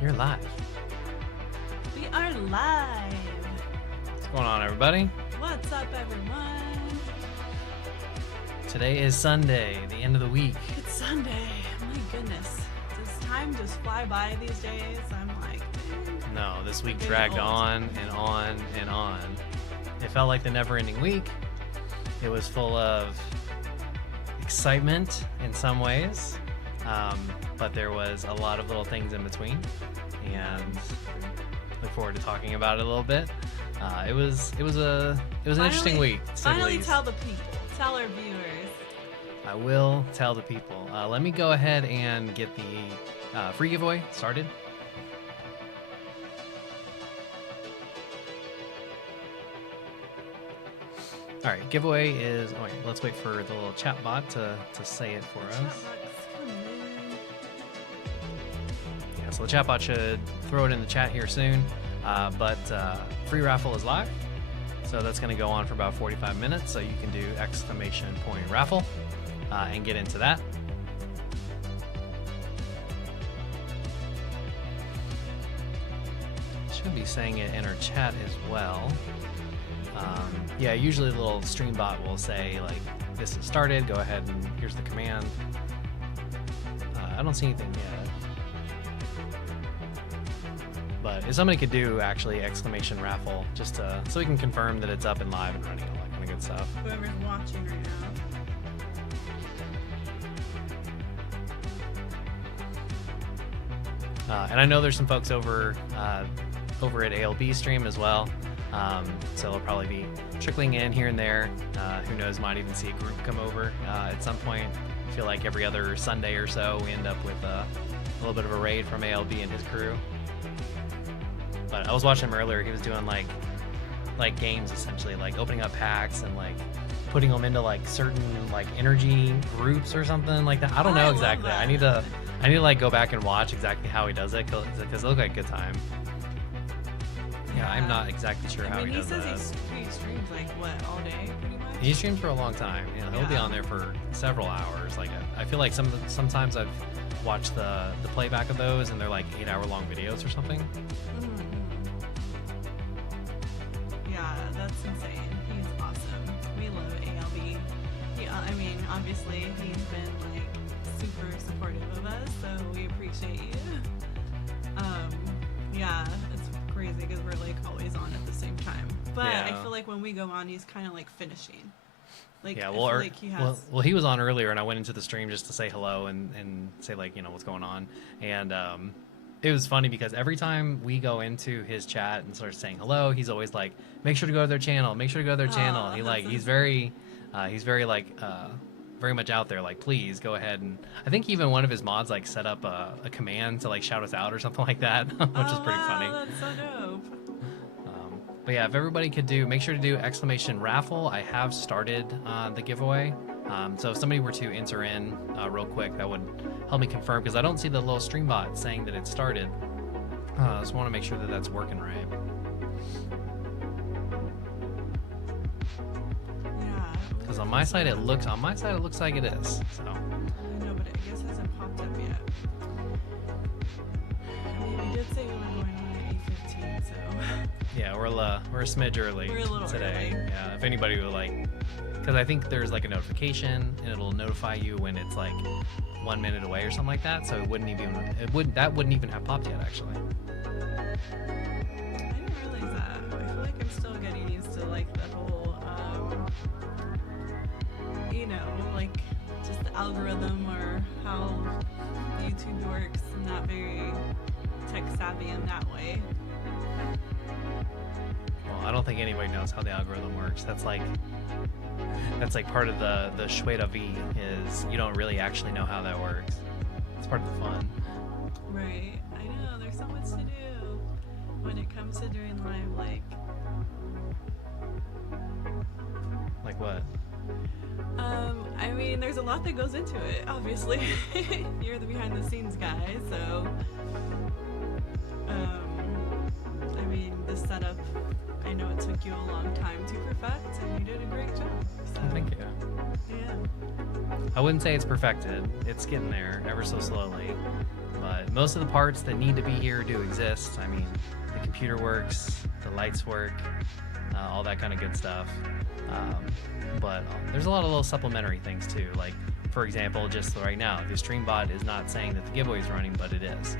You're live. We are live. What's going on, everybody? What's up, everyone? Today is Sunday, the end of the week. It's Sunday. My goodness. Does time just fly by these days? I'm like, No, this week Getting dragged old. on and on and on. It felt like the never-ending week. It was full of excitement in some ways, but there was a lot of little things in between, and look forward to talking about it a little bit. It was an interesting week. To say the Finally, least. tell the people. Tell our viewers. I will tell the people. Let me go ahead and get the free giveaway started. All right, giveaway is. Oh wait, let's wait for the little chat bot to say it for us. Chatbox, come in. Yeah, so the chat bot should throw it in the chat here soon. But free raffle is live, so that's going to go on for about 45 minutes. So you can do exclamation point raffle and get into that. Should be saying it in our chat as well. Yeah, usually the little stream bot will say like, "This is started. Go ahead and here's the command." I don't see anything yet. But if somebody could do actually exclamation raffle just so we can confirm that it's up and live and running, all that kind of good stuff. Whoever's watching right now. And I know there's some folks over at ALB stream as well. So they'll probably be trickling in here and there. Who knows, might even see a group come over at some point. I feel like every other Sunday or so we end up with a little bit of a raid from ALB and his crew. But I was watching him earlier. He was doing like games essentially, like opening up packs and like putting them into like certain like energy groups or something like that. I don't know love exactly. that. I need to like go back and watch exactly how he does it because it looked like a good time. Yeah, I'm not exactly sure how he does that. He streams like what, all day pretty much? He streams for a long time. You know, he'll be Yeah. on there for several hours. Like I feel like sometimes I've watched the playback of those and they're like 8-hour long videos or something. Mhm. Yeah, that's insane. He's awesome. We love ALB. I mean, obviously he's been like super supportive of us, so we appreciate you. Yeah, it's crazy because we're like always on at the same time. But I Yeah. feel like when we go on, he's kind of like finishing. Like, Yeah, I well, feel like he has. well, he was on earlier, and I went into the stream just to say hello and say like, you know, what's going on. And it was funny because every time we go into his chat and start saying hello, he's always like, make sure to go to their channel, make sure to go to their channel. Aw, He that's like so he's very like very much out there, like, please go ahead. And I think even one of his mods like set up a command to like shout us out or something like that, which is pretty funny. That's so dope. But yeah, if everybody could make sure to do exclamation raffle. I have started the giveaway. So if somebody were to enter in real quick, that would help me confirm because I don't see the little stream bot saying that it started. I just want to make sure that that's working right. Yeah. Because on my side it looks like it is. So I know, but I guess it hasn't popped up yet. I mean, we did say we were going on at 8:15, so. yeah, we're a smidge early We're a little today. early. Yeah, if anybody would like, because I think there's like a notification and it'll notify you when it's like 1 minute away or something like that. So that wouldn't even have popped yet actually. I didn't realize that. I feel like I'm still getting used to like the whole, you know, like just the algorithm or how YouTube works. I'm not very tech savvy in that way. Well, I don't think anybody knows how the algorithm works. That's like part of the Shweta V is you don't really actually know how that works. It's part of the fun. Right. I know. There's so much to do when it comes to doing live, like. Like what? I mean, there's a lot that goes into it, obviously. You're the behind the scenes guy, so I mean, mean, this setup, I know it took you a long time to perfect, and you did a great job. So, Thank you. yeah. I wouldn't say it's perfected. It's getting there ever so slowly. But most of the parts that need to be here do exist. I mean, the computer works, the lights work, all that kind of good stuff. But there's a lot of little supplementary things too. Like, for example, just right now, the stream bot is not saying that the giveaway is running, but it is.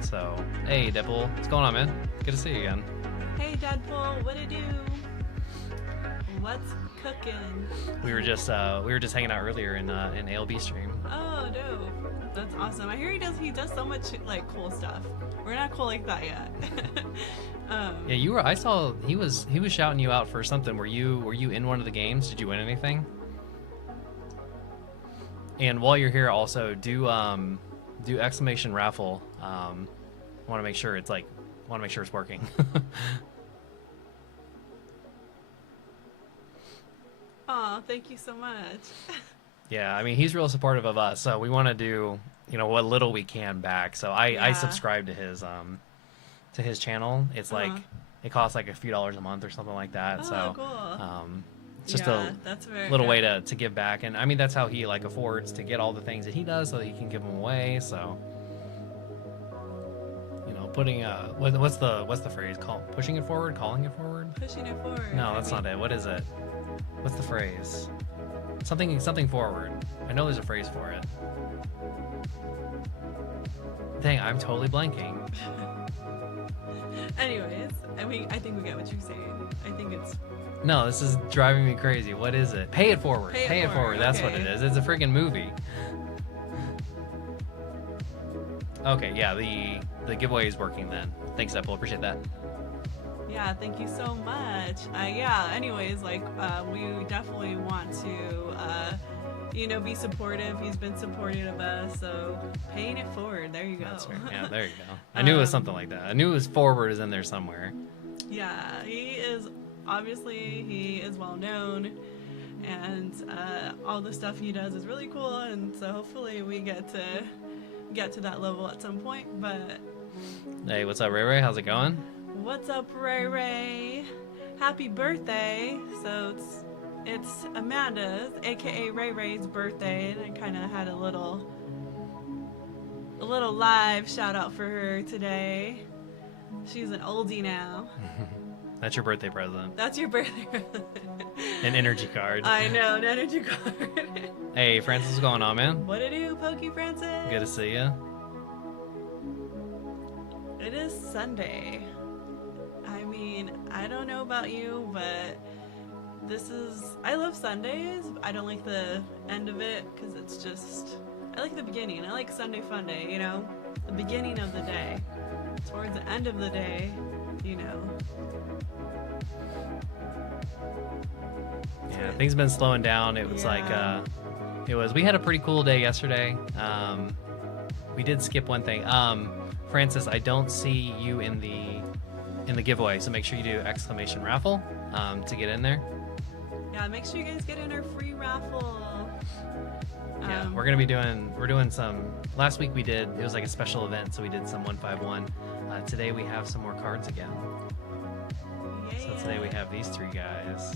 So, hey, Deadpool, what's going on, man? Good to see you again. Hey, Deadpool, what it do? What's cooking? We were just hanging out earlier in ALB stream. Oh, dope. That's awesome. I hear he does so much like cool stuff. We're not cool like that yet. Yeah, you were. I saw he was shouting you out for something. Were you in one of the games? Did you win anything? And while you're here, also do exclamation raffle. Want to make sure it's working. Aw, thank you so much. Yeah, I mean, he's real supportive of us, so we want to do, what little we can back. So I subscribe to his channel. It's like it costs like a few dollars a month or something like that. Oh, so cool. it's just that's very little good. way to give back. And I mean, that's how he like affords to get all the things that he does so that he can give them away. So putting what's the phrase called? Pushing it forward, calling it forward? Pushing it forward. No, that's not it. What is it? What's the phrase? Something forward. I know there's a phrase for it. Dang, I'm totally blanking. Anyways, I think we get what you're saying. I think it's... No, this is driving me crazy. What is it? Pay it forward. Pay it forward. That's what it is. It's a freaking movie. Okay, yeah, the giveaway is working then. Thanks, Apple. Appreciate that. Yeah, thank you so much. Anyways, we definitely want to, be supportive. He's been supportive of us, so paying it forward. There you go. That's right. Yeah, there you go. I knew it was something like that. I knew it was forward is in there somewhere. Yeah, he is well known, and all the stuff he does is really cool, and so hopefully we get to that level at some point. But hey, what's up, Ray Ray? How's it going? what's up, Ray Ray? Happy birthday! So it's Amanda's, aka Ray Ray's birthday, and I kind of had a little live shout out for her today. She's an oldie now. That's your birthday present. That's your birthday present. An energy card. I know, an energy card. Hey, Francis, what's going on, man? What it do, Pokey Francis? Good to see you. It is Sunday. I mean, I don't know about you, but I love Sundays. I don't like the end of it because it's just, I like the beginning. I like Sunday Fun Day, the beginning of the day. Towards the end of the day, Yeah, things been slowing down. It was we had a pretty cool day yesterday. We did skip one thing. Francis, I don't see you in the giveaway, so make sure you do exclamation raffle to get in there. Yeah, make sure you guys get in our free raffle. Yeah, we're doing some. Last week it was like a special event, so we did some 151. Today we have some more cards again. Yeah. So today we have these three guys.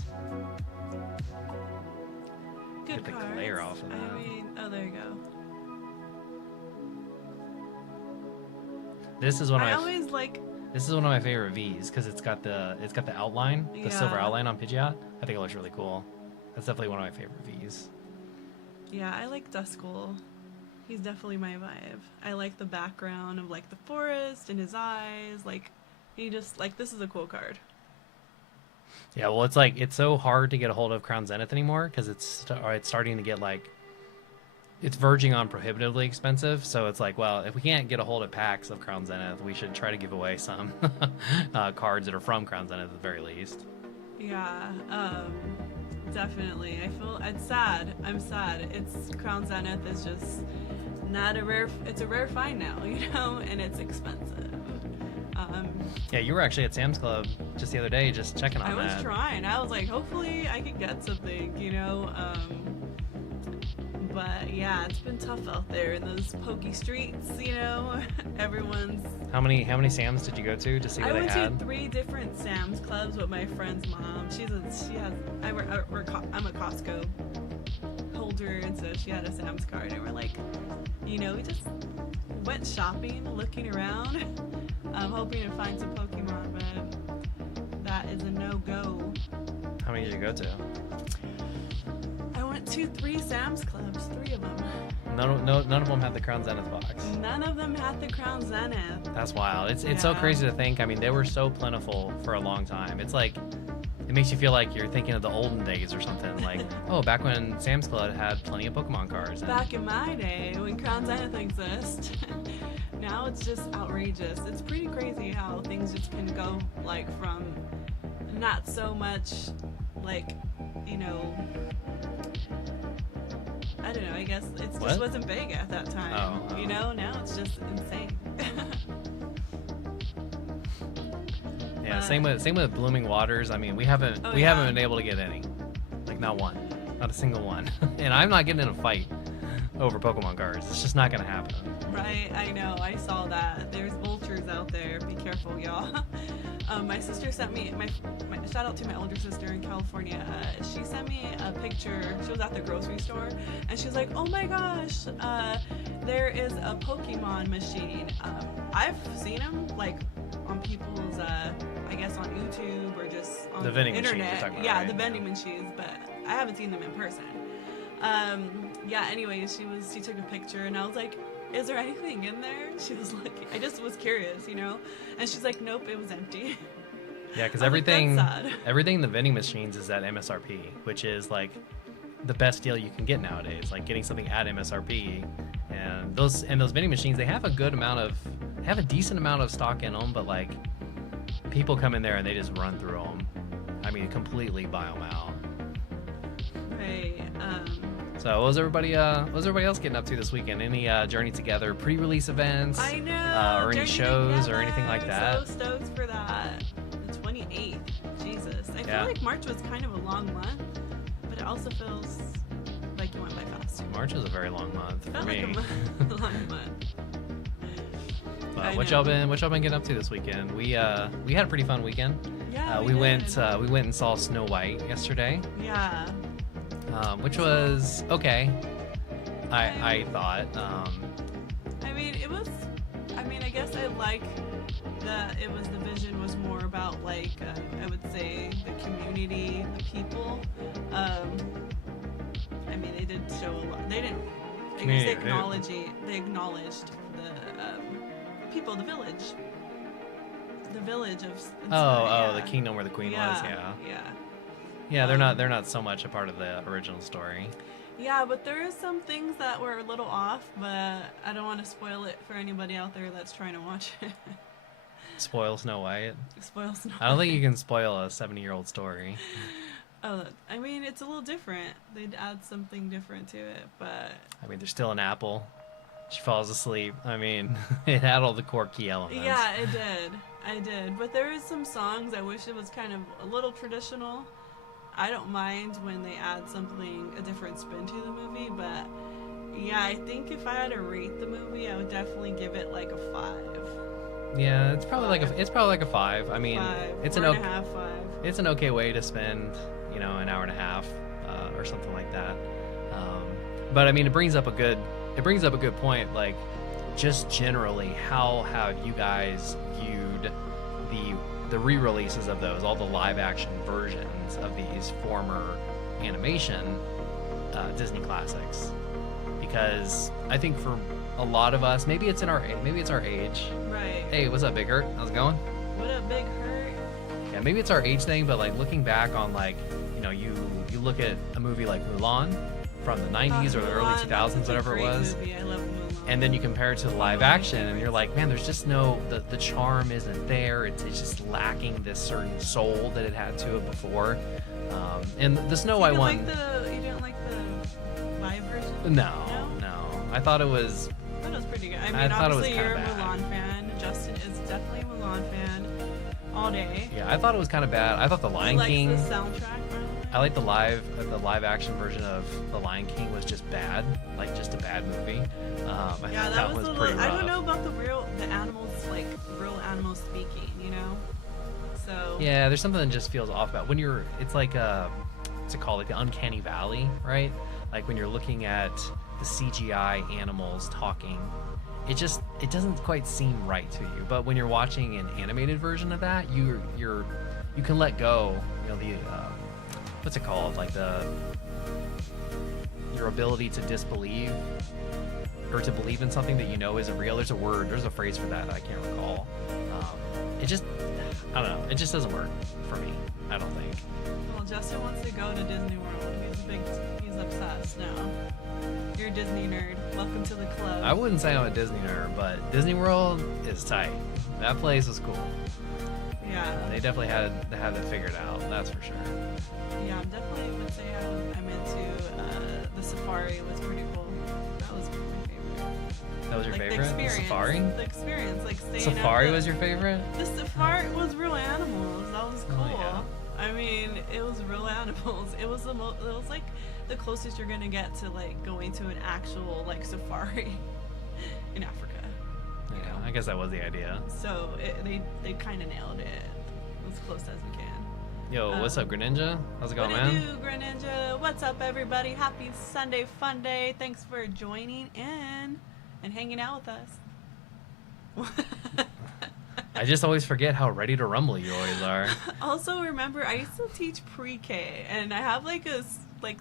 Good Get the cards. glare off of that. There you go. This is one of my like. favorite V's because it's got the outline, the silver outline on Pidgeot. I think it looks really cool. That's definitely one of my favorite V's. Yeah, I like Duskull. He's definitely my vibe. I like the background of like the forest and his eyes. This is a cool card. Yeah, well, it's so hard to get a hold of Crown Zenith anymore because it's starting to get it's verging on prohibitively expensive. So it's well, if we can't get a hold of packs of Crown Zenith, we should try to give away some cards that are from Crown Zenith at the very least. Yeah, definitely. It's sad. I'm sad. Crown Zenith is just not it's a rare find now, and it's expensive. Yeah, you were actually at Sam's Club just the other day, just checking on that. I was trying. I was like, hopefully I can get something, But yeah, it's been tough out there in those pokey streets, you know. Everyone's. How many Sam's did you go to see what I they went had? to 3 different Sam's Clubs with my friend's mom. I'm a Costco holder, and so she had a Sam's card, and we're like, you know, we just went shopping, looking around, hoping to find some Pokemon, but that is a no-go. How many did you go to? I went to 3 Sam's Clubs, 3 of them. None of them had the Crown Zenith box. None of them had the Crown Zenith. That's wild. It's so crazy to think. I mean, they were so plentiful for a long time. It's like, it makes you feel like you're thinking of the olden days or something. Like, oh, back when Sam's Club had plenty of Pokemon cards. Back in my day, when Crown Zenith existed, now it's just outrageous. It's pretty crazy how things just can go, like, from not so much, like, you know, I don't know, I guess it just wasn't big at that time. Oh. You know, now it's just insane. Yeah, same with Blooming Waters. I mean, we haven't been able to get any. Like, not one. Not a single one. And I'm not getting in a fight over Pokemon cards. It's just not going to happen. Right, I know. I saw that. There's vultures out there. Be careful, y'all. My sister sent me, my shout out to my older sister in California. She sent me a picture. She was at the grocery store, and she was like, oh my gosh, there is a Pokemon machine. I've seen them, like, on people's, I guess on YouTube or just on the vending internet. machines you're talking about, yeah, right? the vending machines, but I haven't seen them in person. Yeah, anyways, she took a picture, and I was like, is there anything in there? She was like, I just was curious, you know? And she's like, nope, it was empty. Yeah, because Like, that's everything in the vending machines is at MSRP, which is like the best deal you can get nowadays. Like getting something at MSRP, and those vending machines, they have a decent amount of stock in them, but like people come in there and they just run through them. I mean, completely buy them out. Right. So what was everybody else getting up to this weekend? Any Journey Together pre-release events? I know. Or any Journey shows Together. or anything like that? So stoked for that. The 28th. Jesus. I feel Yeah. like March was kind of a long month, but it also feels like it went by fast. March is a very long month for Felt me. like a long month. But what y'all been getting up to this weekend? We had a pretty fun weekend. Yeah, we went and saw Snow White yesterday. Yeah. Which was okay. I thought. I mean, it was. I mean, I guess I like that the vision was more about, like, I would say the community, the people. I mean, they did show a lot. They didn't. I guess they acknowledged the people, the village. The village of. The kingdom where the queen was. Yeah. Yeah. Yeah, they're not so much a part of the original story. Yeah, but there is some things that were a little off, but I don't want to spoil it for anybody out there that's trying to watch it. Spoil Snow White? Spoil Snow White. I don't think you can spoil a 70-year-old story. Oh, I mean, it's a little different. They'd add something different to it, but... I mean, there's still an apple. She falls asleep. I mean, it had all the core key elements. Yeah, it did. I did. But there is some songs I wish it was kind of a little traditional. I don't mind when they add a different spin to the movie, but yeah, I think if I had to rate the movie, I would definitely give it like a 5. Yeah, it's probably like a 5. I mean, 5, it's 4.5, 5. It's an okay way to spend, an hour and a half or something like that. But I mean, it brings up a good point. Like, just generally, how have you guys viewed the re-releases of those, all the live-action versions of these former animation Disney classics? Because I think for a lot of us, maybe it's our age. Right. Hey, what's up, Big Hurt? How's it going? What up, Big Hurt? Yeah, maybe it's our age thing, but like looking back on, like, you look at a movie like Mulan from the 90s or the early 2000s, whatever it was. Movie. I love Mulan. And then you compare it to the live action, and you're like, man, there's just the charm isn't there. It's just lacking this certain soul that it had to it before. And the Snow White one. You didn't like the live version? No. I thought it was. I thought it was pretty good. I mean, thought it was obviously you're a kinda bad. Mulan fan. Justin is definitely a Mulan fan. All day. Yeah, I thought it was kind of bad. I thought the Lion King. He likes the soundtrack, by the way. I like the live action version of The Lion King was just bad, like just a bad movie. I Yeah, thought that was a pretty little. rough. I don't know about the animals, like real animals speaking, you know. So Yeah, there's something that just feels off about when you're. It's like what's it called? Like the uncanny valley, right? Like when you're looking at the CGI animals talking, it doesn't quite seem right to you. But when you're watching an animated version of that, you can let go. You know the what's it called? Like your ability to disbelieve or to believe in something that you know isn't real. There's a phrase for that I can't recall. It just, I don't know. It just doesn't work for me. I don't think. Well, Justin wants to go to Disney World. He's obsessed now. You're a Disney nerd. Welcome to the club. I wouldn't say I'm a Disney nerd, but Disney World is tight. That place was cool. Yeah. They definitely had it figured out. That's for sure. Yeah, I definitely would say I'm into the safari. It was pretty cool. That was my favorite. That was your Like favorite? the experience. The safari? The experience, like staying Safari at was your favorite? The safari was real animals. That was cool. Oh, yeah. I mean, it was real animals. It was it was like the closest you're gonna get to like going to an actual like safari in Africa. You Yeah, know? I guess that was the idea. So they kind of nailed it as close as we can. Yo, what's up, Greninja? How's it going, What it man? do, Greninja? What's up, everybody? Happy Sunday Fun Day. Thanks for joining in and hanging out with us. I just always forget how ready to rumble you always are. Also, remember, I used to teach pre-K, and I have like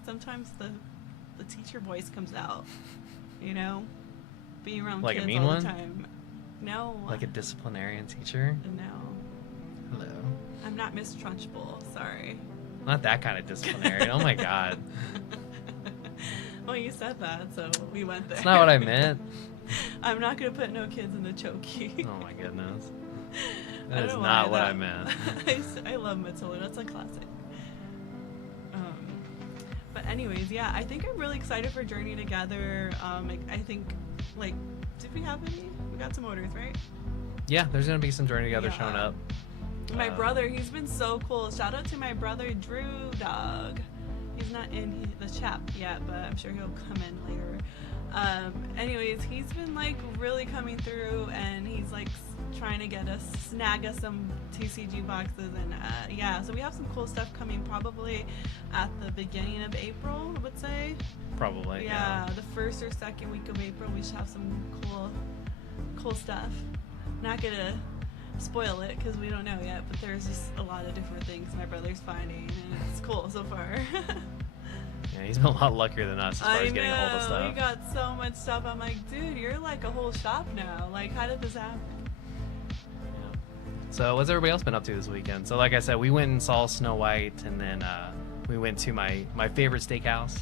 sometimes the teacher voice comes out, you know, being around Like a kids mean all one? the time. No. Like a disciplinarian teacher? No. Hello. I'm not Miss Trunchbull. Sorry. Not that kind of disciplinarian. Oh my god. Well, you said that, so we went there. That's not what I meant. I'm not gonna put no kids in the chokey. Oh my goodness. I That is don't not know what why I meant. I love Matilda. That's a classic. But anyways, yeah, I think I'm really excited for Journey Together. I think, like, did we have any? We got some orders, right? Yeah, there's gonna be some Journey Together Yeah. showing up. My brother, he's been so cool. Shout out to my brother, Drew Dog. He's not in the chat yet, but I'm sure he'll come in later. Anyways, he's been like really coming through, and he's like trying to snag us some TCG boxes, and yeah, so we have some cool stuff coming probably at the beginning of April, I would say. Probably. Yeah, the first or second week of April, we should have some cool stuff. Not gonna spoil it because we don't know yet, but there's just a lot of different things my brother's finding, and it's cool so far. Yeah, he's been a lot luckier than us as far as getting a hold of stuff. We got so much stuff. I'm like, dude, you're like a whole shop now. Like, how did this happen? Yeah. So what's everybody else been up to this weekend? So like I said, we went and saw Snow White, and then we went to my favorite steakhouse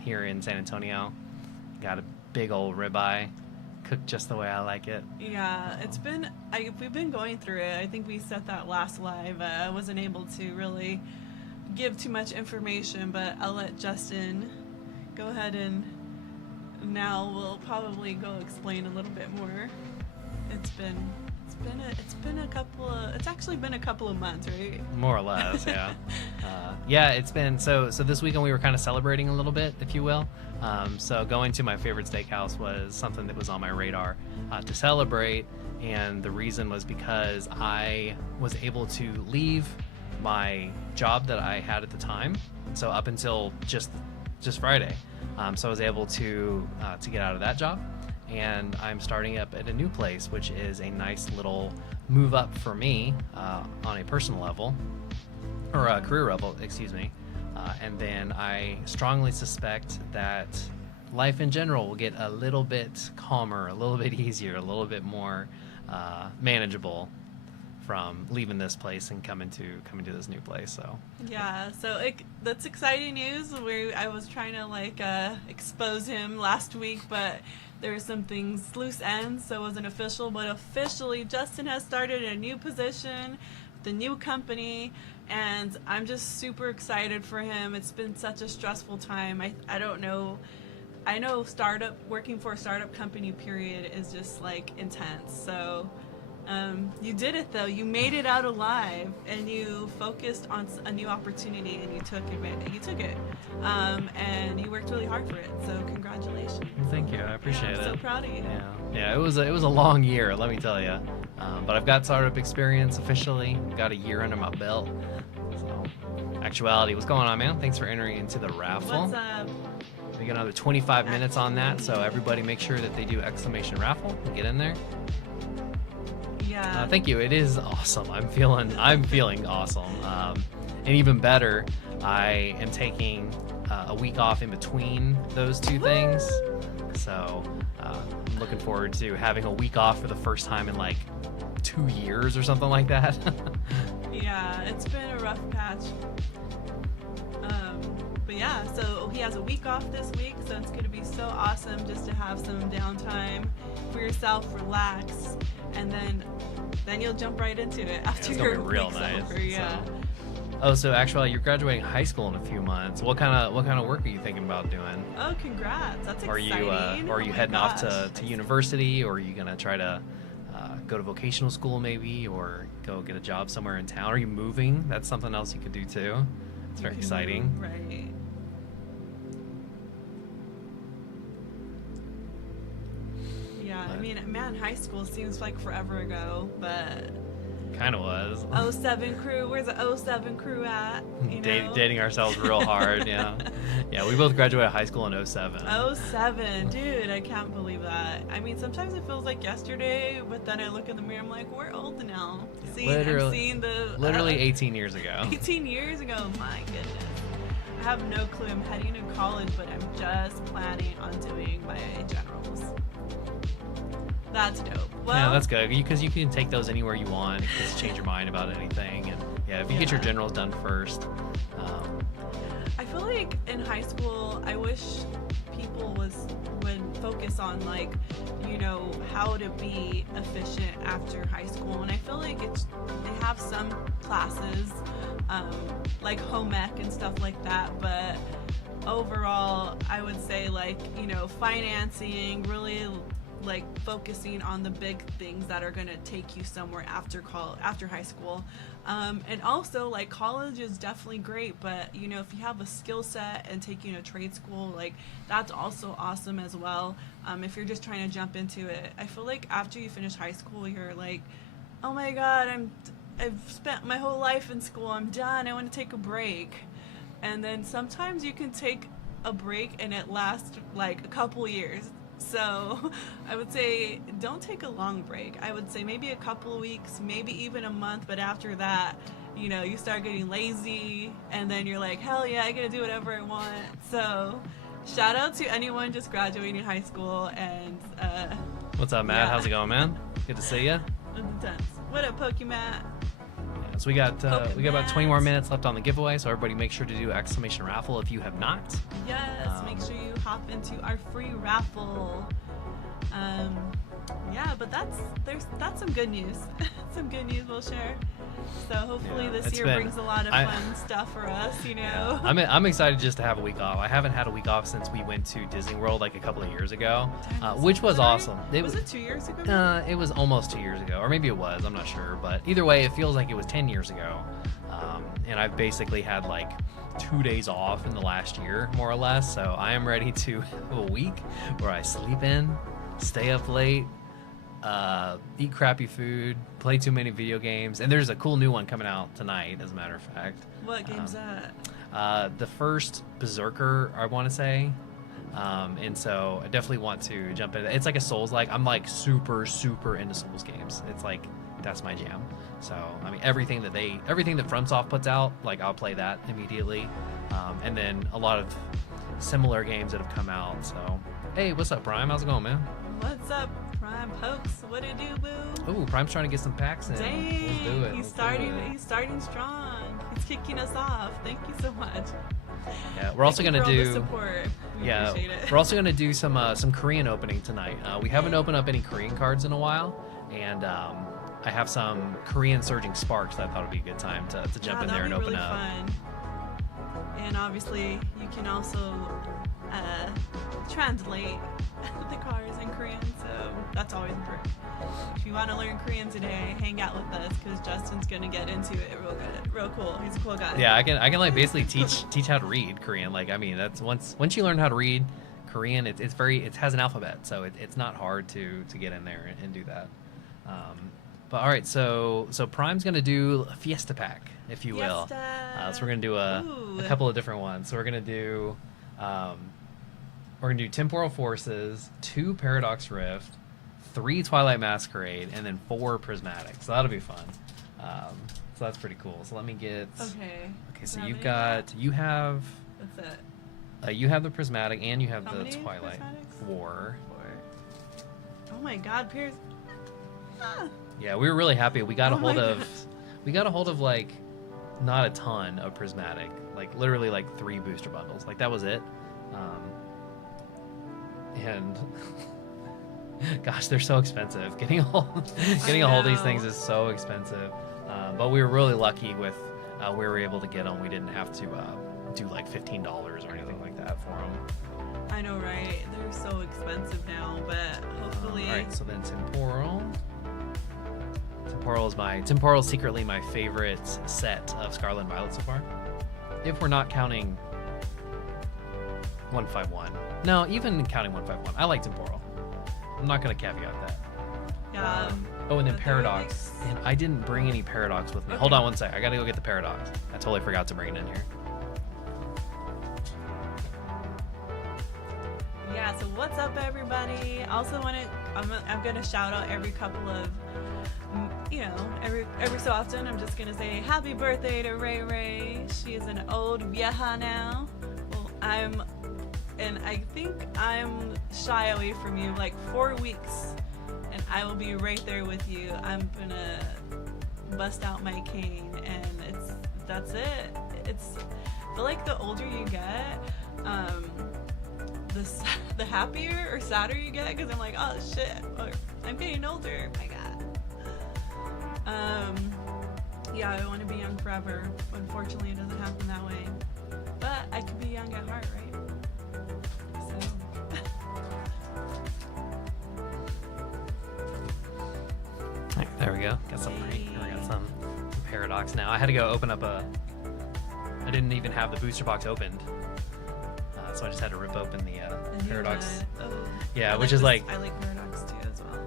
here in San Antonio. Got a big old ribeye, cooked just the way I like it. Yeah, it's been, we've been going through it. I think we said that last live. I wasn't able to really give too much information, but I'll let Justin go ahead, and now we'll probably go explain a little bit more. It's actually been a couple of months, right? More or less, yeah. Yeah, it's been so this weekend we were kind of celebrating a little bit, if you will. So going to my favorite steakhouse was something that was on my radar to celebrate, and the reason was because I was able to leave my job that I had at the time, so up until just Friday. So I was able to get out of that job, and I'm starting up at a new place, which is a nice little move up for me on a personal level, or a career level, excuse me. And then I strongly suspect that life in general will get a little bit calmer, a little bit easier, a little bit more manageable from leaving this place and coming to this new place. So yeah, so that's exciting news. I was trying to expose him last week, but there were some things, loose ends, so it wasn't official. But officially, Justin has started a new position, the new company, and I'm just super excited for him. It's been such a stressful time. I don't know. I know working for a startup company period is just like intense. So You did it though. You made it out alive, and you focused on a new opportunity, and you took advantage. You took it, and you worked really hard for it. So congratulations. Thank you. I appreciate it. I'm so proud of you. Yeah. It was a long year, let me tell you. But I've got startup experience officially. Got a year under my belt. So, actuality, what's going on, man? Thanks for entering into the raffle. What's up? We got another 25 minutes on that, so everybody make sure that they do exclamation raffle and get in there. Yeah. Thank you. It is awesome. I'm feeling awesome. And even better, I am taking a week off in between those two things. So I'm looking forward to having a week off for the first time in like 2 years or something like that. Yeah, it's been a rough patch. But yeah, so he has a week off this week, so it's going to be so awesome just to have some downtime for yourself, relax, and then you'll jump right into it after it's your gonna be real week's nice. over. Yeah. So actually, you're graduating high school in a few months. What kind of work are you thinking about doing? Oh, congrats! That's exciting. Are you Oh my heading off gosh. to university, or are you gonna try to go to vocational school maybe, or go get a job somewhere in town? Are you moving? That's something else you could do too. It's very exciting. Right. Yeah, I mean, man, high school seems like forever ago, but Kind of was. 07 crew, where's the 07 crew at? You know? Dating ourselves real hard, yeah. Yeah, we both graduated high school in 07. 07, dude, I can't believe that. I mean, sometimes it feels like yesterday, but then I look in the mirror, I'm like, we're old now. I'm seeing the... Literally 18 years ago. 18 years ago, my goodness. I have no clue. I'm heading to college, but I'm just planning on doing my generals. That's dope. Well, yeah, that's good, because you can take those anywhere you want. You can just change your mind about anything. And yeah, if you get your generals done first. I feel like in high school, I wish people would focus on, like, you know, how to be efficient after high school. And I feel like they have some classes like home ec and stuff like that, but overall I would say, like, you know, financing, really like focusing on the big things that are going to take you somewhere after high school. And also, like, college is definitely great, but, you know, if you have a skill set and taking a trade school, like, that's also awesome as well. If you're just trying to jump into it, I feel like after you finish high school, you're like, oh my god, I've spent my whole life in school, I'm done, I want to take a break. And then sometimes you can take a break and it lasts like a couple years. So I would say don't take a long break. I would say maybe a couple of weeks, maybe even a month, but after that, you know, you start getting lazy, and then you're like, hell yeah, I get to do whatever I want. So shout out to anyone just graduating high school. And What's up, Matt? Yeah. How's it going, man? Good to see you. Intense. What up, Pokemon? So we got about 20 more minutes left on the giveaway, so everybody make sure to do exclamation raffle if you have not. Yes, make sure you hop into our free raffle. Yeah, but that's some good news. Some good news we'll share. So hopefully this year brings a lot of fun stuff for us, you know. Yeah, I'm excited just to have a week off. I haven't had a week off since we went to Disney World like a couple of years ago, which was awesome. Was it 2 years ago? It was almost 2 years ago, or maybe it was. I'm not sure, but either way, it feels like it was 10 years ago. And I've basically had like 2 days off in the last year, more or less. So I am ready to have a week where I sleep in, stay up late, eat crappy food, play too many video games, and there's a cool new one coming out tonight, as a matter of fact. What game's that? The first Berserker, I want to say. And so I definitely want to jump in. It's like a Souls-like. I'm like super into Souls games. It's like, that's my jam. So I mean, everything that FromSoft puts out, like, I'll play that immediately. And then a lot of similar games that have come out. So hey, what's up, Prime? How's it going, man? What's up, Prime Pokes? What it do, boo? Ooh, Prime's trying to get some packs in. Dang, Let's do it. He's starting strong. He's kicking us off. Thank you so much. Yeah, we're also gonna do. Support. We Yeah, appreciate it. we're also gonna do some Korean opening tonight. We haven't opened up any Korean cards in a while, and I have some Korean Surging Sparks that I thought would be a good time to jump in there and open really up. Fun. And obviously, you can also translate the cards in Korean, so that's always important. If you want to learn Korean today, hang out with us because Justin's gonna get into it real good, real cool. He's a cool guy. Yeah, I can like basically teach how to read Korean. Like, I mean, that's once you learn how to read Korean, it has an alphabet, so it's not hard to get in there and do that. But all right, so Prime's gonna do a Fiesta pack, if you will. So we're gonna do a couple of different ones. So we're gonna do Temporal Forces, 2 Paradox Rift, 3 Twilight Masquerade, and then 4 Prismatic. So that'll be fun. So that's pretty cool. So let me get. Okay. So you have. That's it. You have the Prismatic and you have How the many Twilight. prismatics? 4. Oh my God, Pierce. Ah. Yeah, we were really happy. We got a Oh my hold of like not a ton of Prismatic, like literally like 3 booster bundles. Like that was it. And gosh, they're so expensive. Getting a hold of these things is so expensive. But we were really lucky with we were able to get them. We didn't have to do like $15 or anything like that for them. I know, right? They're so expensive now, but hopefully. All right, so then Temporal. Temporal is secretly my favorite set of Scarlet and Violet so far. If we're not counting 151. No, even counting 151. I like Temporal. I'm not going to caveat that. Yeah. And then Paradox. And I didn't bring any Paradox with me. Okay. Hold on one sec. I got to go get the Paradox. I totally forgot to bring it in here. Yeah, so what's up, everybody? Also I'm going to shout out every couple of, every so often, I'm just going to say happy birthday to Ray Ray. She is an old vieja now. Well, I think I'm shy away from you like 4 weeks, and I will be right there with you. I'm going to bust out my cane, and that's it. I feel like the older you get, the happier or sadder you get, because I'm like, oh shit, I'm getting older. My God. Yeah, I want to be young forever. Unfortunately, it doesn't happen that way. But I could be young at heart, right? So. Right, there we go. Got some Paradox now. I had to go open up I didn't even have the booster box opened. So I just had to rip open the Paradox. Yeah, which is like... I like Paradox too as well.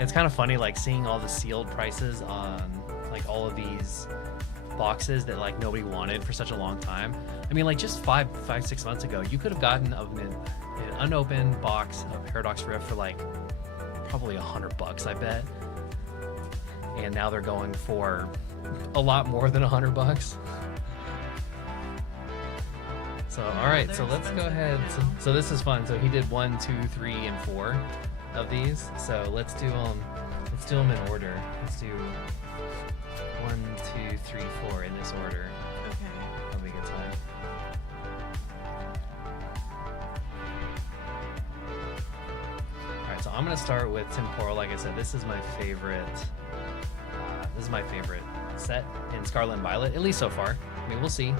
It's kind of funny, like, seeing all the sealed prices on, like, all of these boxes that, like, nobody wanted for such a long time. I mean, like, just 6 months ago, you could have gotten an unopened box of Paradox Rift for, like, probably $100, I bet. And now they're going for a lot more than $100. So, all right, so let's go ahead. So this is fun. So he did 1, 2, 3, and 4 of these. So let's do them in order. Let's do 1, 2, 3, 4 in this order. Okay. That'll be a good time. All right, so I'm gonna start with Temporal. Like I said, this is my favorite. This is my favorite set in Scarlet and Violet, at least so far. I mean, we'll see.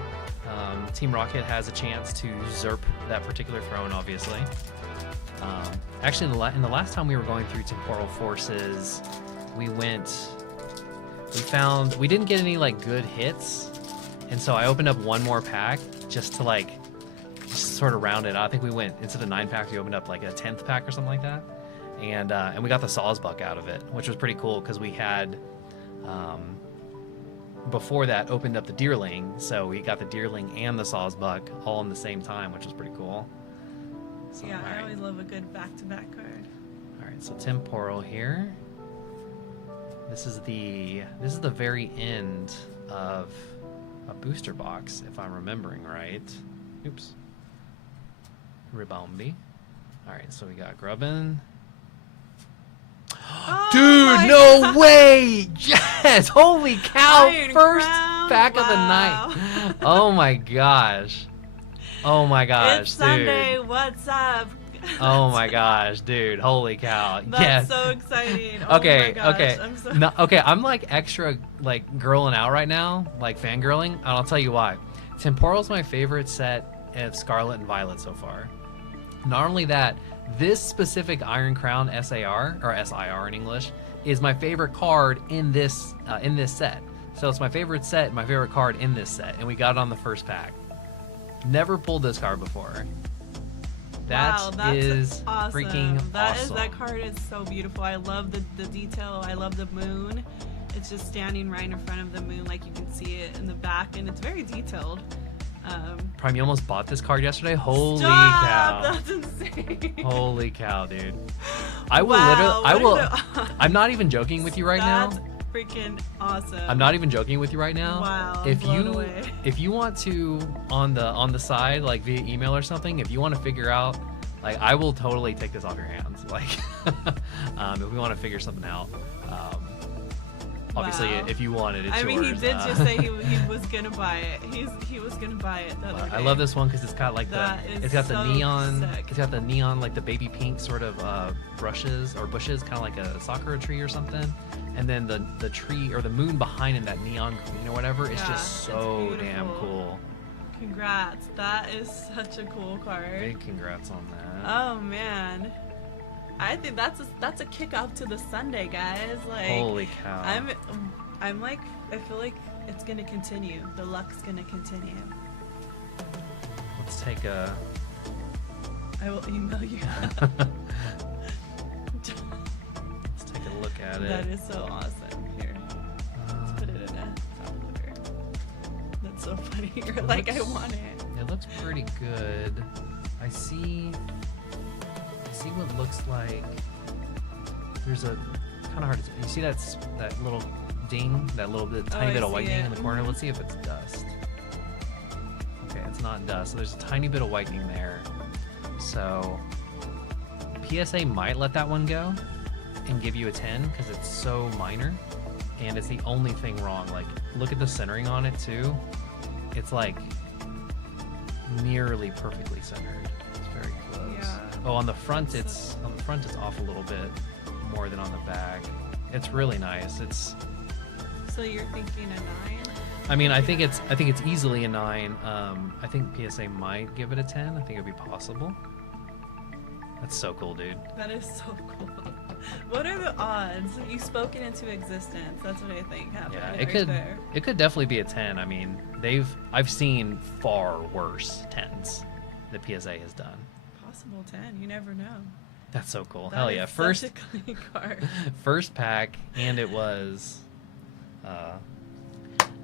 Team Rocket has a chance to usurp that particular throne, obviously. Actually, in the last time we were going through Temporal Forces, we didn't get any like good hits, and so I opened up one more pack just to just sort of round it out. I think we went, instead of 9 packs, we opened up like a 10th pack or something like that, and we got the Sawsbuck out of it, which was pretty cool because we had. Before that, opened up the Deerling, so we got the Deerling and the Sawsbuck all in the same time, which was pretty cool. So, yeah, right. I always love a good back-to-back card. All right, so Temporal here. This is the very end of a booster box, if I'm remembering right. Oops. Ribombi. All right, so we got Grubbin. Oh, dude, no God. way! Yes! Holy cow! Iron First Crown? pack of the Wow. night. Oh my gosh. Oh my gosh, It's dude. Sunday. What's up? Oh my gosh, dude. Holy cow. That's Yes. so exciting. Oh Okay, my gosh. okay. I'm so... No, okay, I'm like extra like girling out right now, like fangirling, and I'll tell you why. Temporal's my favorite set of Scarlet and Violet so far. Not only that, this specific Iron Crown SAR, or SIR in English, is my favorite card in this set. So it's my favorite set, my favorite card in this set, and we got it on the first pack. Never pulled this card before. Wow, that's is awesome. freaking awesome. That card is so beautiful. I love the detail. I love the moon. It's just standing right in front of the moon, like you can see it in the back, and it's very detailed. Prime, you almost bought this card yesterday? Holy Stop! cow. That's insane. Holy cow, dude. I will Wow, I'm not even joking with you right That's now. freaking awesome. I'm not even joking with you right now. Wow, If blown you away. if you want to on the side, like via email or something, if you want to figure out, like, I will totally take this off your hands. Like, if we want to figure something out. Obviously, Wow. if you want it, it's I mean, he yours. did just say he was gonna buy it. He was gonna buy it the other day. I love this one because it's got like That is it's got the so neon, sick. it's got the neon, like the baby pink sort of brushes or bushes, kind of like a sakura tree or something. And then the tree or the moon behind in that neon green or whatever is Yeah, just it's so damn beautiful. cool. Congrats. That is such a cool card. Big congrats on that. Oh man. I think that's a kickoff to the Sunday, guys. Like, Holy cow. I'm like, I feel like it's gonna continue. The luck's gonna continue. Let's take a. I will email you. Let's take a look at it. That is so awesome. Here, let's put it in a top loader. That's so funny. You're like, I want it. It looks pretty good. I see what looks like. There's a kind of hard to see. You see that little ding, that little bit, tiny I bit of see whitening it. in the corner. Let's see if it's dust. Okay, it's not dust. So there's a tiny bit of whitening there. So PSA might let that one go and give you a 10 because it's so minor, and it's the only thing wrong. Like, look at the centering on it too. It's like nearly perfectly centered. It's very close. Yeah. Oh, on the front it's off a little bit more than on the back. It's really nice. It's. So you're thinking a 9? I mean, I think it's easily a 9. I think PSA might give it a 10. I think it'd be possible. That's so cool, dude. That is so cool. What are the odds? You spoke it into existence. That's what I think happened. Yeah, right it could definitely be a 10. I mean, I've seen far worse 10s that PSA has done. Possible 10. You never know. That's so cool. That Hell is yeah. Such a clean card. First pack, and it was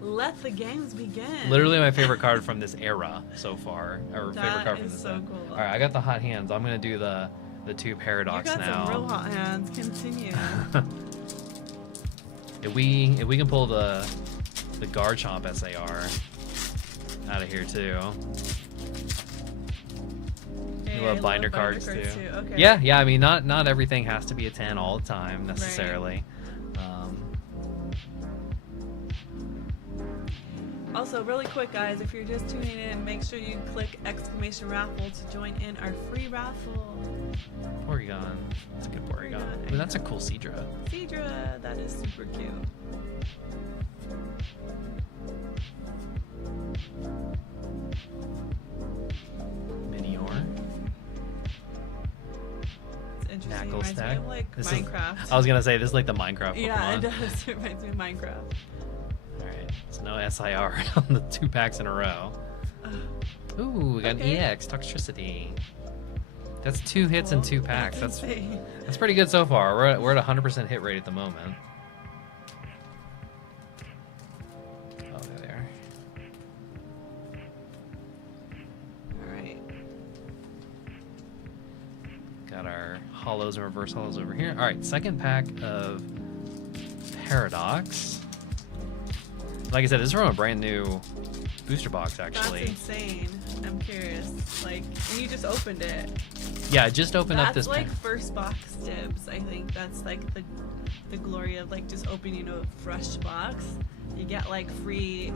Let the games begin. literally my favorite card from this era so far, or favorite That card from is this so set. cool. All right, I got the hot hands. I'm gonna do the two You paradox got now. some real hot hands. Continue. If we can pull the Garchomp SAR out of here too. Hey, You love I binder cards too. Okay. Yeah. I mean, not everything has to be a 10 all the time necessarily. Also, really quick, guys, if you're just tuning in, make sure you click !raffle to join in our free raffle. Porygon. That's a good Porygon. Porygon, Ooh, that's a cool Seadra. Seadra, that is super cute. Minior. It's interesting. Knackle Reminds me stack. of like This Minecraft. I was gonna say this is like the Minecraft Pokemon. Yeah, it does. It reminds me of Minecraft. Alright, so no SIR on the 2 packs in a row. Ooh, we got Okay. an EX, Toxtricity. That's 2 hits in 2 packs. That's insane. pretty good so far. We're at 100% hit rate at the moment. Oh, there they are. All right. Got our hollows and reverse hollows over here. Alright, second pack of Paradox. Like I said, this is from a brand new booster box, actually. That's insane. I'm curious. Like, and you just opened it. Yeah, I just opened up this That's like pack. first box dibs. I think that's like the glory of like just opening a fresh box. You get like a free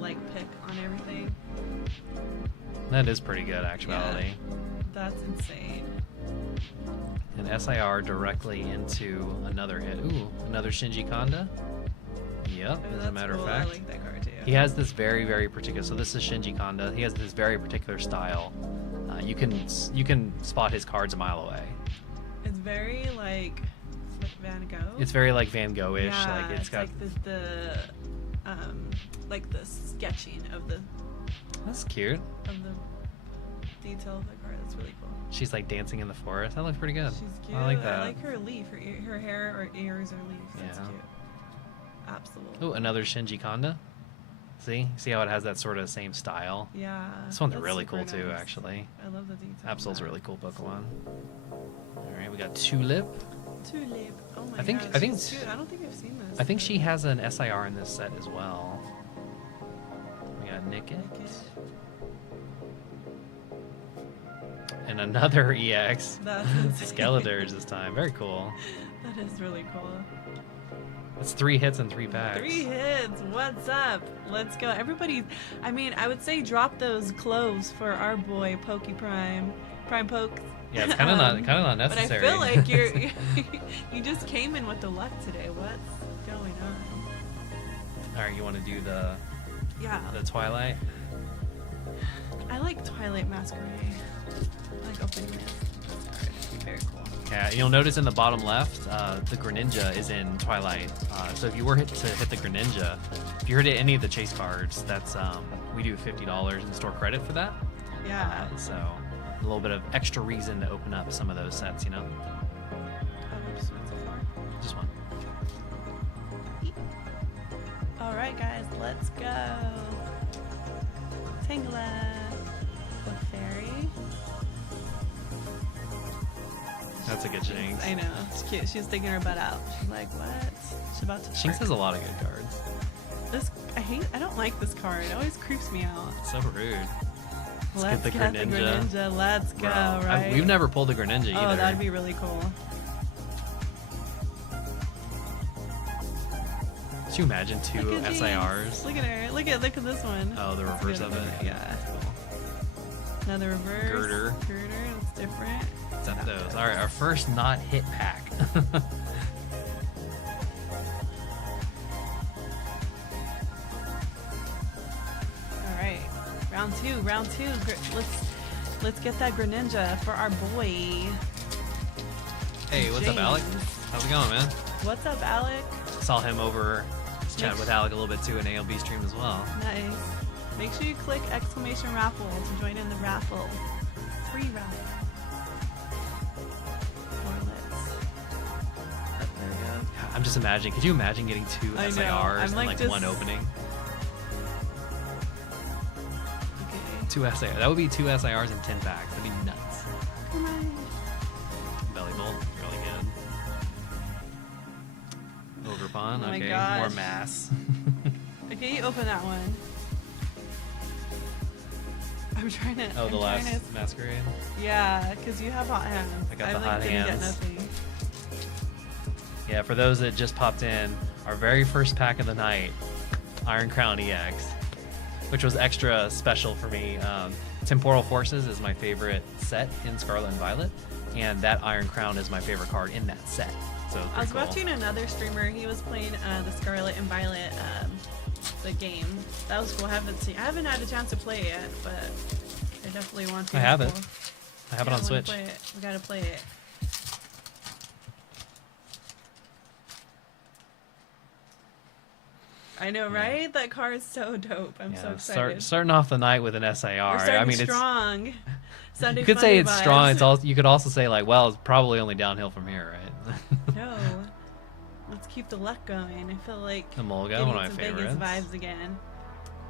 like pick on everything. That is pretty good, actuality. That's insane. And SIR directly into another hit. Ooh, another Shinji Kanda. Yep, Oh, as a that's matter cool. of I fact. like that card too. He has this very, very particular, so this is Shinji Kanda. He has this very particular style. you can spot his cards a mile away. It's very like Van Gogh. It's very like Van Gogh-ish. Yeah, Like it's got the sketching of the That's cute. detail of the card. That's really cool. She's like dancing in the forest. That looks pretty good. She's cute. I like that. I like her leaf. Her hair or ears are leaves. That's Yeah. cute. Absolutely. Oh, another Shinji Kanda. See how it has that sort of same style. Yeah. This one's that's really super cool too, nice. actually. I love the detail. Absol's a really cool Pokemon. All right, we got Tulip. Tulip. Oh my I think- gosh, I think- she's cute. I don't think I've seen this. I think she has an SIR in this set as well. We got Nickit. And another EX. That's insane. Skeletors this time. Very cool. That is really cool. It's 3 hits and 3 packs. 3 hits. What's up? Let's go. Everybody, I mean, I would say drop those cloves for our boy Pokey Prime. Prime Pokes. Yeah, it's kind of not necessary. But I feel like you just came in with the luck today. What's going on? All right, you want to do the Yeah. Twilight? I like Twilight Masquerade. I like opening it. Very cool. Yeah, you'll notice in the bottom left, the Greninja is in Twilight. So if you were to hit the Greninja, if you hit any of the chase cards, that's we do $50 in store credit for that. Yeah. So a little bit of extra reason to open up some of those sets, you know. Just one so far. Just one. All right, guys, let's go. Tangela, Clefairy. That's a good Shinx. I know, it's cute. She's thinking her butt out. She's like, what? She's about to. Shinx twerk. has a lot of good cards. I don't like this card. It always creeps me out. It's so rude. Let's get the get the Greninja. Greninja. Let's go, Bro, right? we've never pulled a Greninja either. Oh, that'd be really cool. Could you imagine 2 Look at SIRs? these. Look at her. Look at this one. Oh, the That's reverse good. of it. Yeah. Another reverse. Girder. That's different. Set those. All right, our first not hit pack. All right, round two. Let's get that Greninja for our boy. Hey, what's up, Alec? James. How's it going, man? What's up, Alec? Saw him over chatting with Alec a little bit too in ALB stream as well. Nice. Make sure you click exclamation raffle to join in the raffle. Free raffle. There we go. I'm just imagining. Could you imagine getting 2 I know. SIRs I'm in like like just- one opening? Okay. 2 SIRs. That would be 2 SIRs and 10 packs. That'd be nuts. Come on. Belly Bolt, really good. Overpawn, Oh my okay. gosh. More mass. Okay, you open that one. I'm trying to. Oh, the I'm last trying to- masquerade. Yeah, because you have hot hands. I got I the hot didn't get hands. nothing. Yeah, for those that just popped in, our very first pack of the night, Iron Crown EX, which was extra special for me. Temporal Forces is my favorite set in Scarlet and Violet, and that Iron Crown is my favorite card in that set. So it's I was pretty cool. watching another streamer. He was playing the Scarlet and Violet, the game. That was cool. I haven't had a chance to play it yet, but I definitely want to. I have It's it. cool. I have it Yeah, on I wanna Switch. play it. We gotta play it. I know, right? That car is so dope. I'm so Yeah, excited. starting off the night with an SIR. We're starting I mean, strong. Sunday you could say Funday it's strong. vibes. It's also you could also say like, well, it's probably only downhill from here, right? No. Let's keep the luck going. I feel like The Mulga, getting one of my some Vegas favorites. vibes again.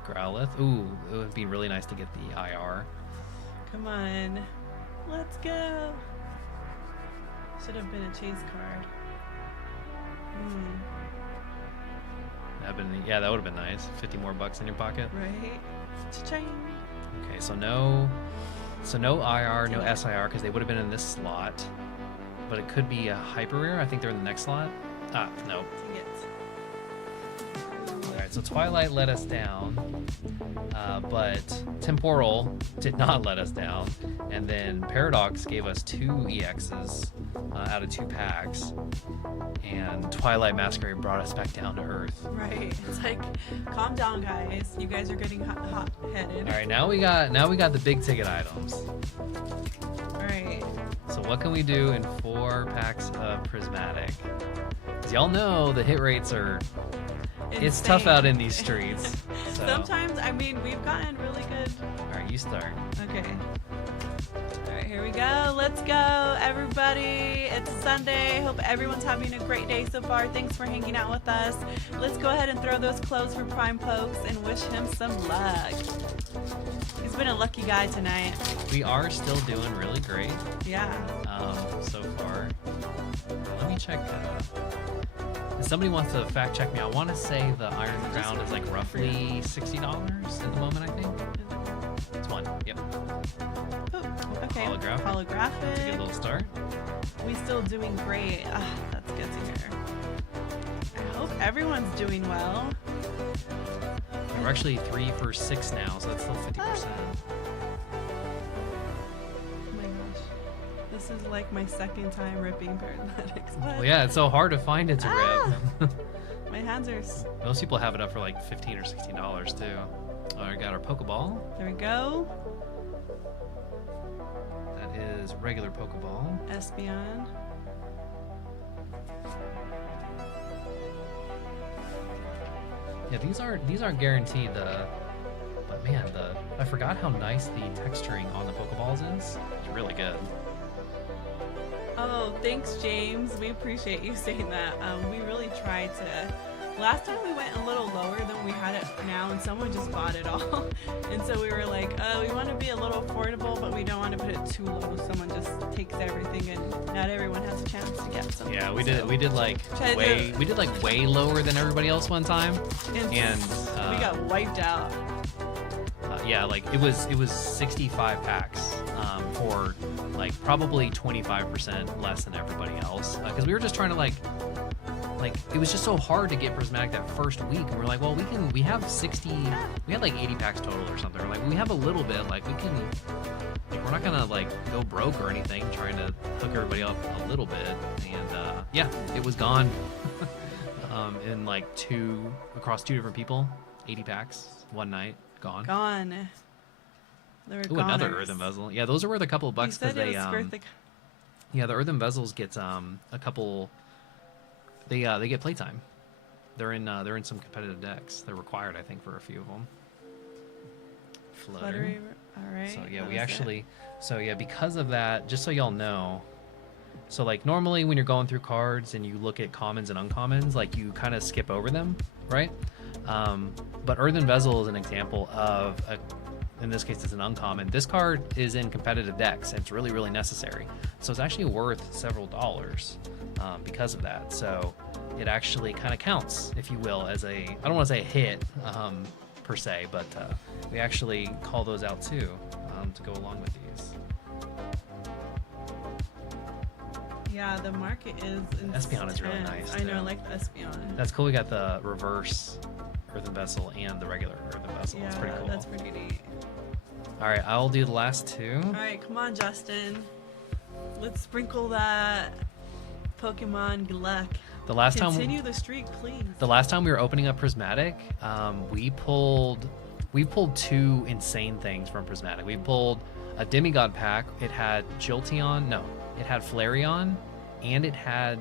Growlithe. Ooh, it would be really nice to get the IR. Come on. Let's go. Should have been a chase card. That would have been nice. 50 more bucks in your pocket. Right? Cha-ching. Okay, so no IR, no SIR because they would have been in this slot, but it could be a hyper rare. I think they're in the next slot. Ah, no. Dang it. All right, right, so Twilight let us down, but Temporal did not let us down, and then Paradox gave us 2 EXs out of 2 packs, and Twilight Masquerade brought us back down to earth. Right. It's like, calm down, guys. You guys are getting hot-headed. All right, now we got the big ticket items. All right. So what can we do in 4 packs of Prismatic? As y'all know, the hit rates are... Insane. It's tough out in these streets. So. Sometimes, I mean, we've gotten really good. All right, you start. Okay. All right, here we go. Let's go, everybody. It's Sunday. Hope everyone's having a great day so far. Thanks for hanging out with us. Let's go ahead and throw those clothes for Prime Pokes and wish him some luck. He's been a lucky guy tonight. We are still doing really great. Yeah. So far. Let me check. If somebody wants to fact check me, I want to say the Iron Crown is like roughly $60 at the moment, I think. It's 1. Yep. Ooh, okay. Holographic. Holographic. That's a good little start. We still doing great. That's good to hear. I hope everyone's doing well. We're actually 3 for 6 now, so that's still 50%. Oh my gosh. This is like my second time ripping Paralytics. Well, yeah, it's so hard to find it to rip. My hands are... Most people have it up for like $15 or $16 too. All right, got our Pokeball. There we go. That is regular Pokeball. Espeon. Yeah, these aren't guaranteed. But man, I forgot how nice the texturing on the Pokeballs is. It's really good. Oh, thanks, James. We appreciate you saying that. We really tried to... Last time we went a little lower than we had it now, and someone just bought it all. And so we were like, we want to be a little affordable, but we don't want to put it too low. Someone just takes everything, and not everyone has a chance to get something. Yeah, we did like way lower than everybody else one time, and we got wiped out. Yeah, like it was 65 packs for like probably 25% less than everybody else, because we were just trying to like it was just so hard to get Prismatic that first week, and we're like, well, we have 60, we had like 80 packs total or something. We're like, we have a little bit, like we can, like we're not gonna like go broke or anything trying to hook everybody up a little bit, and yeah, it was gone in like across 2 different people, 80 packs one night, gone. Ooh, another Earthen Vessel. Yeah, those are worth a couple of bucks because they yeah, the Earthen Vessels gets a couple. They get playtime. They're in some competitive decks. They're required, I think, for a few of them. Flutter. All right. So yeah, because of that, just so y'all know, so like normally when you're going through cards and you look at commons and uncommons, like you kind of skip over them, right? But Earthen Vessel is an example of in this case it's an uncommon. This card is in competitive decks and it's really, really necessary. So it's actually worth several dollars because of that. So it actually kind of counts, if you will, as I don't want to say a hit per se, but we actually call those out too to go along with these. Yeah, the market is insane. Espeon is really nice. I know, I like the Espeon. That's cool. We got the reverse Earthen Vessel and the regular Earthen Vessel. Yeah, that's pretty cool. That's pretty neat. All right, I'll do the last 2. All right, come on, Justin. Let's sprinkle that Pokemon luck. Continue the streak, please. The last time we were opening up Prismatic, we pulled 2 insane things from Prismatic. We pulled a Demigod pack. It had Jolteon. No, it had Flareon, and it had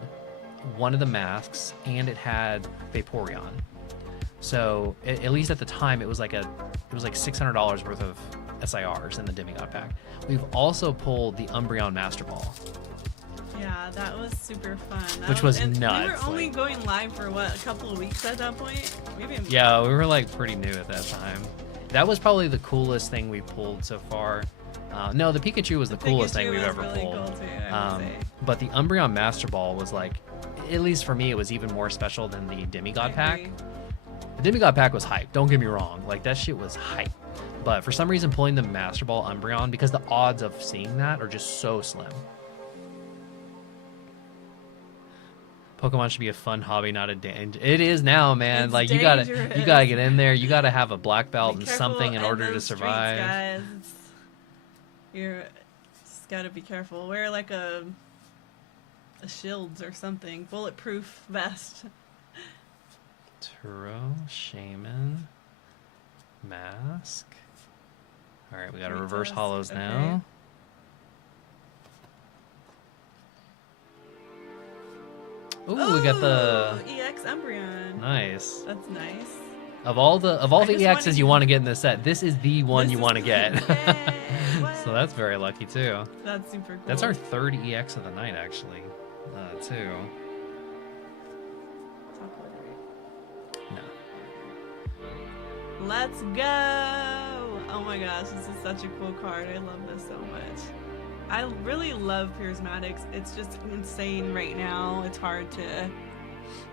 one of the masks, and it had Vaporeon. So at least at the time, it was like $600 worth of SIRs in the Demigod pack. We've also pulled the Umbreon Master Ball. Yeah, that was super fun. Which was nuts. We were only going live for what, a couple of weeks at that point? Maybe. Yeah, we were like pretty new at that time. That was probably the coolest thing we pulled so far. No, the Pikachu was the coolest thing we've ever really pulled. Cool too, but the Umbreon Master Ball was like, at least for me, it was even more special than the Demigod pack. The Demigod pack was hype. Don't get me wrong. Like, that shit was hype. But for some reason, pulling the Master Ball Umbreon, because the odds of seeing that are just so slim. Pokemon should be a fun hobby, not a danger. It is now, man. It's Like you dangerous. gotta get in there. You gotta have a black belt Be and careful something in in order to those streets, survive. guys. You're just gotta be careful. Wear like a shields or something, bulletproof vest. Turo, Shaman, Mask. All right, we got a reverse hollows now. Ooh, we got the EX Umbreon. nice. That's nice. Of all the just EXs wanted- you want to get in this set, this is the one This you is- want to get. Yay, what? So that's very lucky too. That's super cool. That's our third EX of the night, actually, too. No. Let's go! Oh my gosh, this is such a cool card. I love this so much. I really love Prismatics. It's just insane right now. It's hard to...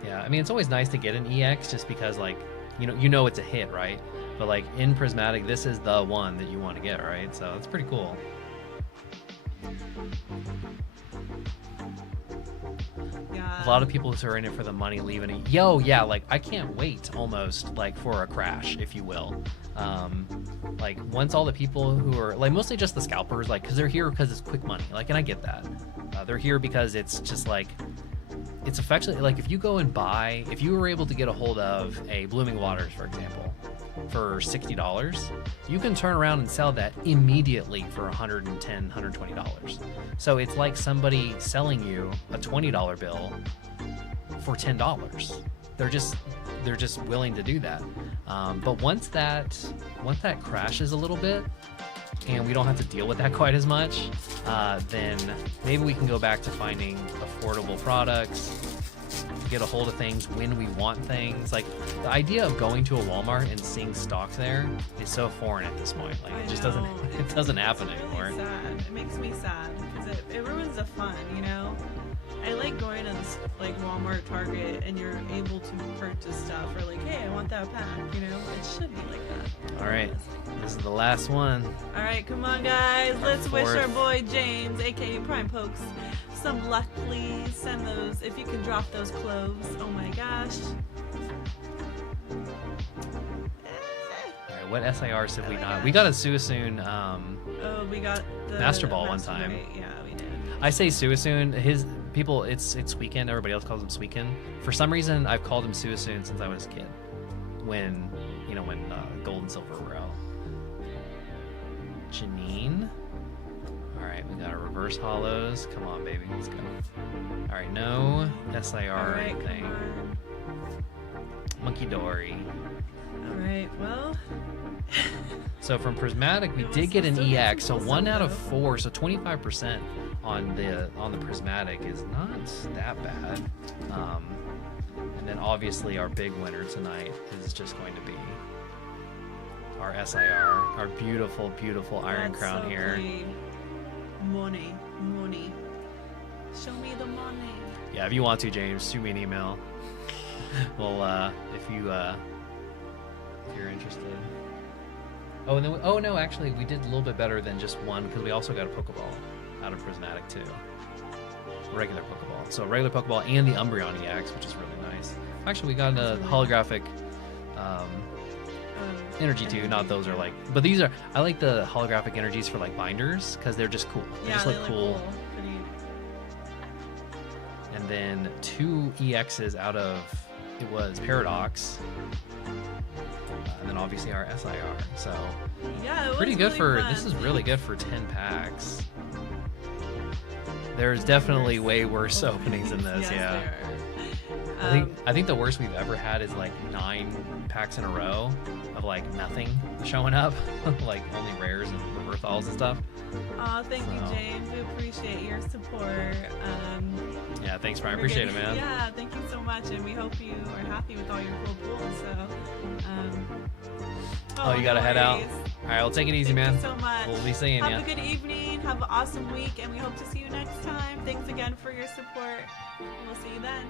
Yeah, I mean, it's always nice to get an EX just because, like, you know it's a hit, right? But, like, in Prismatic, this is the one that you want to get, right? So it's pretty cool. Yeah. A lot of people who are in it for the money leaving it. Yo, yeah, like, I can't wait almost, like, for a crash, if you will. Like, once all the people who are, like, mostly just the scalpers, like, because they're here because it's quick money. Like, and I get that. They're here because it's just, like, it's affectionately, like, if you go and buy, if you were able to get a hold of a Blooming Waters, for example, for $60, you can turn around and sell that immediately for $110, $120. So it's like somebody selling you a $20 bill for $10. They're just willing to do that. But once that crashes a little bit, and we don't have to deal with that quite as much, then maybe we can go back to finding affordable products, get a hold of things when we want things. Like, the idea of going to a Walmart and seeing stock there is so foreign at this point. Like, it just doesn't happen anymore. Really sad. It makes me sad because it ruins the fun, you know? I like going to this, like, Walmart, Target, and you're able to purchase stuff, or like, hey, I want that pack, you know? It should be like that. All right, this is the last one. All right, come on, guys. Let's wish fourth. our boy James, aka Prime Pokes, some luck, please. Send those, if you can drop those cloves. Oh my gosh. All right, what SIRs have we not? We got a Suicune Oh, we got the Master Ball one Master time. Ball. Yeah, we did. I say Suicune. His people, it's Weekend. Everybody else calls him Suicune. For some reason, I've called him Suicune since I was a kid. When Gold and Silver were out. Janine. All right, we got our reverse hollows. Come on, baby, let's go. All right, no SIR All or right, anything. come on. Monkey Dory. All right, well. So from Prismatic, we did get an EX. So 1 out of 4, so 25% on the Prismatic is not that bad. And then obviously our big winner tonight is just going to be our SIR, our beautiful, beautiful Iron That's Crown so here. clean. Money. Show me the money. Yeah, if you want to, James, shoot me an email. Well, if you're interested. Oh, and then no, actually, we did a little bit better than just one because we also got a Pokeball out of Prismatic too. Regular Pokeball. So regular Pokeball and the Umbreon EX, which is really nice. Actually, we got a holographic energy too. Not those are like, but these are. I like the holographic energies for like binders because they're just cool. They just look cool. Pretty. And then 2 EXs out of it was Paradox. And then obviously our SIR. So Yeah, it was pretty good really for fun. this is really good for 10 packs. There's definitely way worse openings than this, Yes, yeah. there are. I think the worst we've ever had is like 9 packs in a row of like nothing showing up, like only rares and reversals and stuff. Aw, thank you, So- James. We appreciate your support. Yeah, thanks, Brian. We're Appreciate it, getting- man. Yeah, thank you so much, and we hope you are happy with all your cool pools. So, Oh, you gotta no head out. worries. All right, well, take it easy, Thank man. you so much. We'll be seeing Have ya. a good evening. Have an awesome week, and we hope to see you next time. Thanks again for your support. We'll see you then.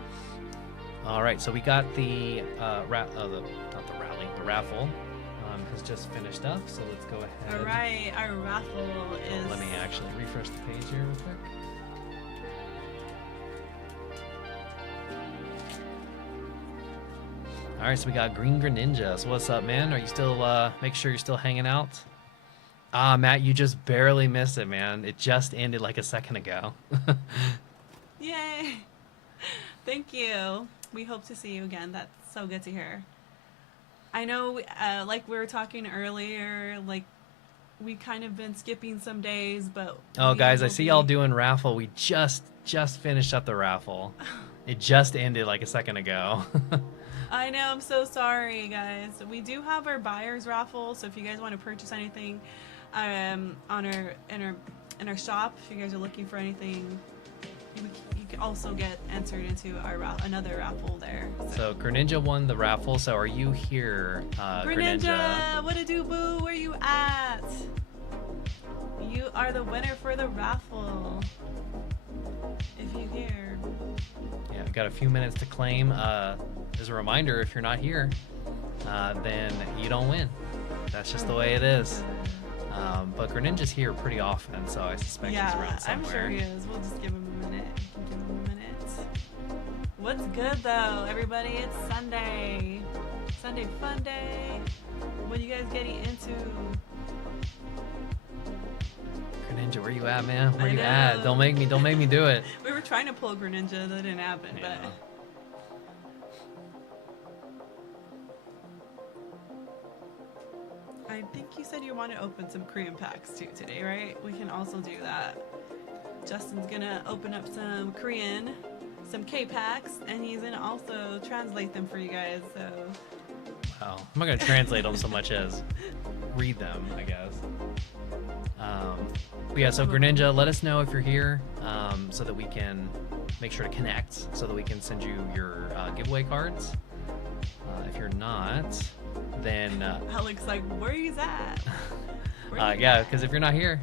All right, so we got the raffle has just finished up. So let's go ahead. All right, our raffle is. Let me actually refresh the page here real quick. All right, so we got Green Greninja. So what's up, man? Are you still, make sure you're still hanging out? Ah, Matt, you just barely missed it, man. It just ended like a second ago. Yay! Thank you. We hope to see you again. That's so good to hear. I know, like we were talking earlier, like we kind of been skipping some days, but oh, guys, I see y'all doing raffle. We just finished up the raffle. It just ended like a second ago. I know. I'm so sorry, guys. We do have our buyers raffle, so if you guys want to purchase anything, on in our shop, if you guys are looking for anything, you can also get entered into our another raffle there. So Greninja won the raffle. So are you here, Greninja? What a do, boo? Where you at? You are the winner for the raffle. If you here. Yeah, we've got a few minutes to claim. As a reminder, if you're not here, then you don't win. That's just the way it is. But Greninja's here pretty often, so I suspect he's around somewhere. I'm sure he is. We'll just give him a minute. Give him a minute. What's good though, everybody? It's Sunday. Sunday fun day. What are you guys getting into? Greninja, where you at, man? Where you at? Don't make me do it. We were trying to pull Greninja, that didn't happen, but. I think you said you want to open some Korean packs too today, right? We can also do that. Justin's gonna open up some Korean, some K-packs, and he's gonna also translate them for you guys, so. Wow. I'm not gonna translate them so much as read them, I guess. But yeah, so Greninja, let us know if you're here, so that we can make sure to connect, so that we can send you your giveaway cards. If you're not, then Alex, like, where is that? yeah, because if you're not here,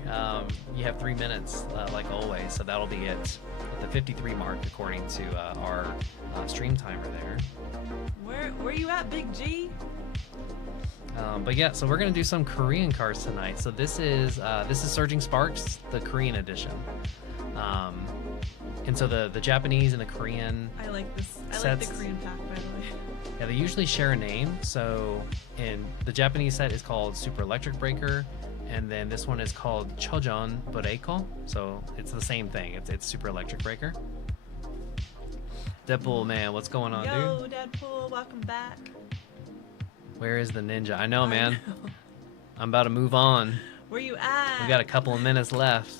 you have 3 minutes, like always. So that'll be it at the 53 mark, according to our stream timer there. Where you at, Big G? But yeah, so we're gonna do some Korean cards tonight. So this is Surging Sparks, the Korean edition. And so the Japanese and the Korean. I like this. I sets, like the Korean pack, by the way. Yeah, they usually share a name. So in the Japanese set is called Super Electric Breaker, and then this one is called Chojon Bureiko. So it's the same thing. It's Super Electric Breaker. Deadpool, man, what's going on, Yo, dude? Deadpool, welcome back. Where is the ninja? I know, man. I'm about to move on. Where you at? We got a couple of minutes left.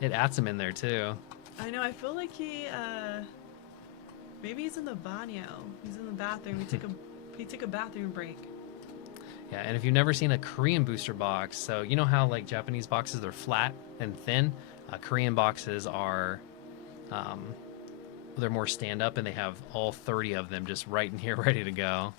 It adds him in there too. I know. I feel like he, maybe he's in the banyo. He's in the bathroom. He took a bathroom break. Yeah, and if you've never seen a Korean booster box, so you know how like Japanese boxes they're flat and thin, Korean boxes are, they're more stand up, and they have all 30 of them just right in here, ready to go.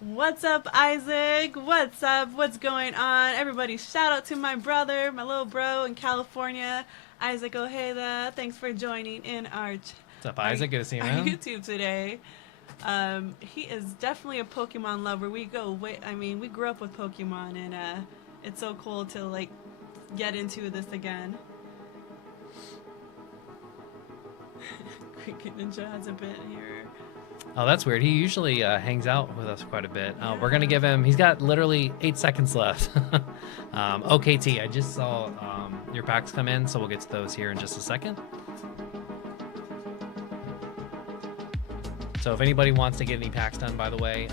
What's up, Isaac? What's up? What's going on? Everybody, shout out to my brother, my little bro in California, Isaac Ojeda. Thanks for joining in our What's up, Isaac? Good to see you, our man. YouTube today. He is definitely a Pokemon lover. We grew up with Pokemon, and it's so cool to like get into this again. Cricket Ninja hasn't been here. Oh, that's weird. He usually hangs out with us quite a bit. We're going to give him, he's got literally 8 seconds left. OKT, I just saw your packs come in, so we'll get to those here in just a second. So if anybody wants to get any packs done, by the way,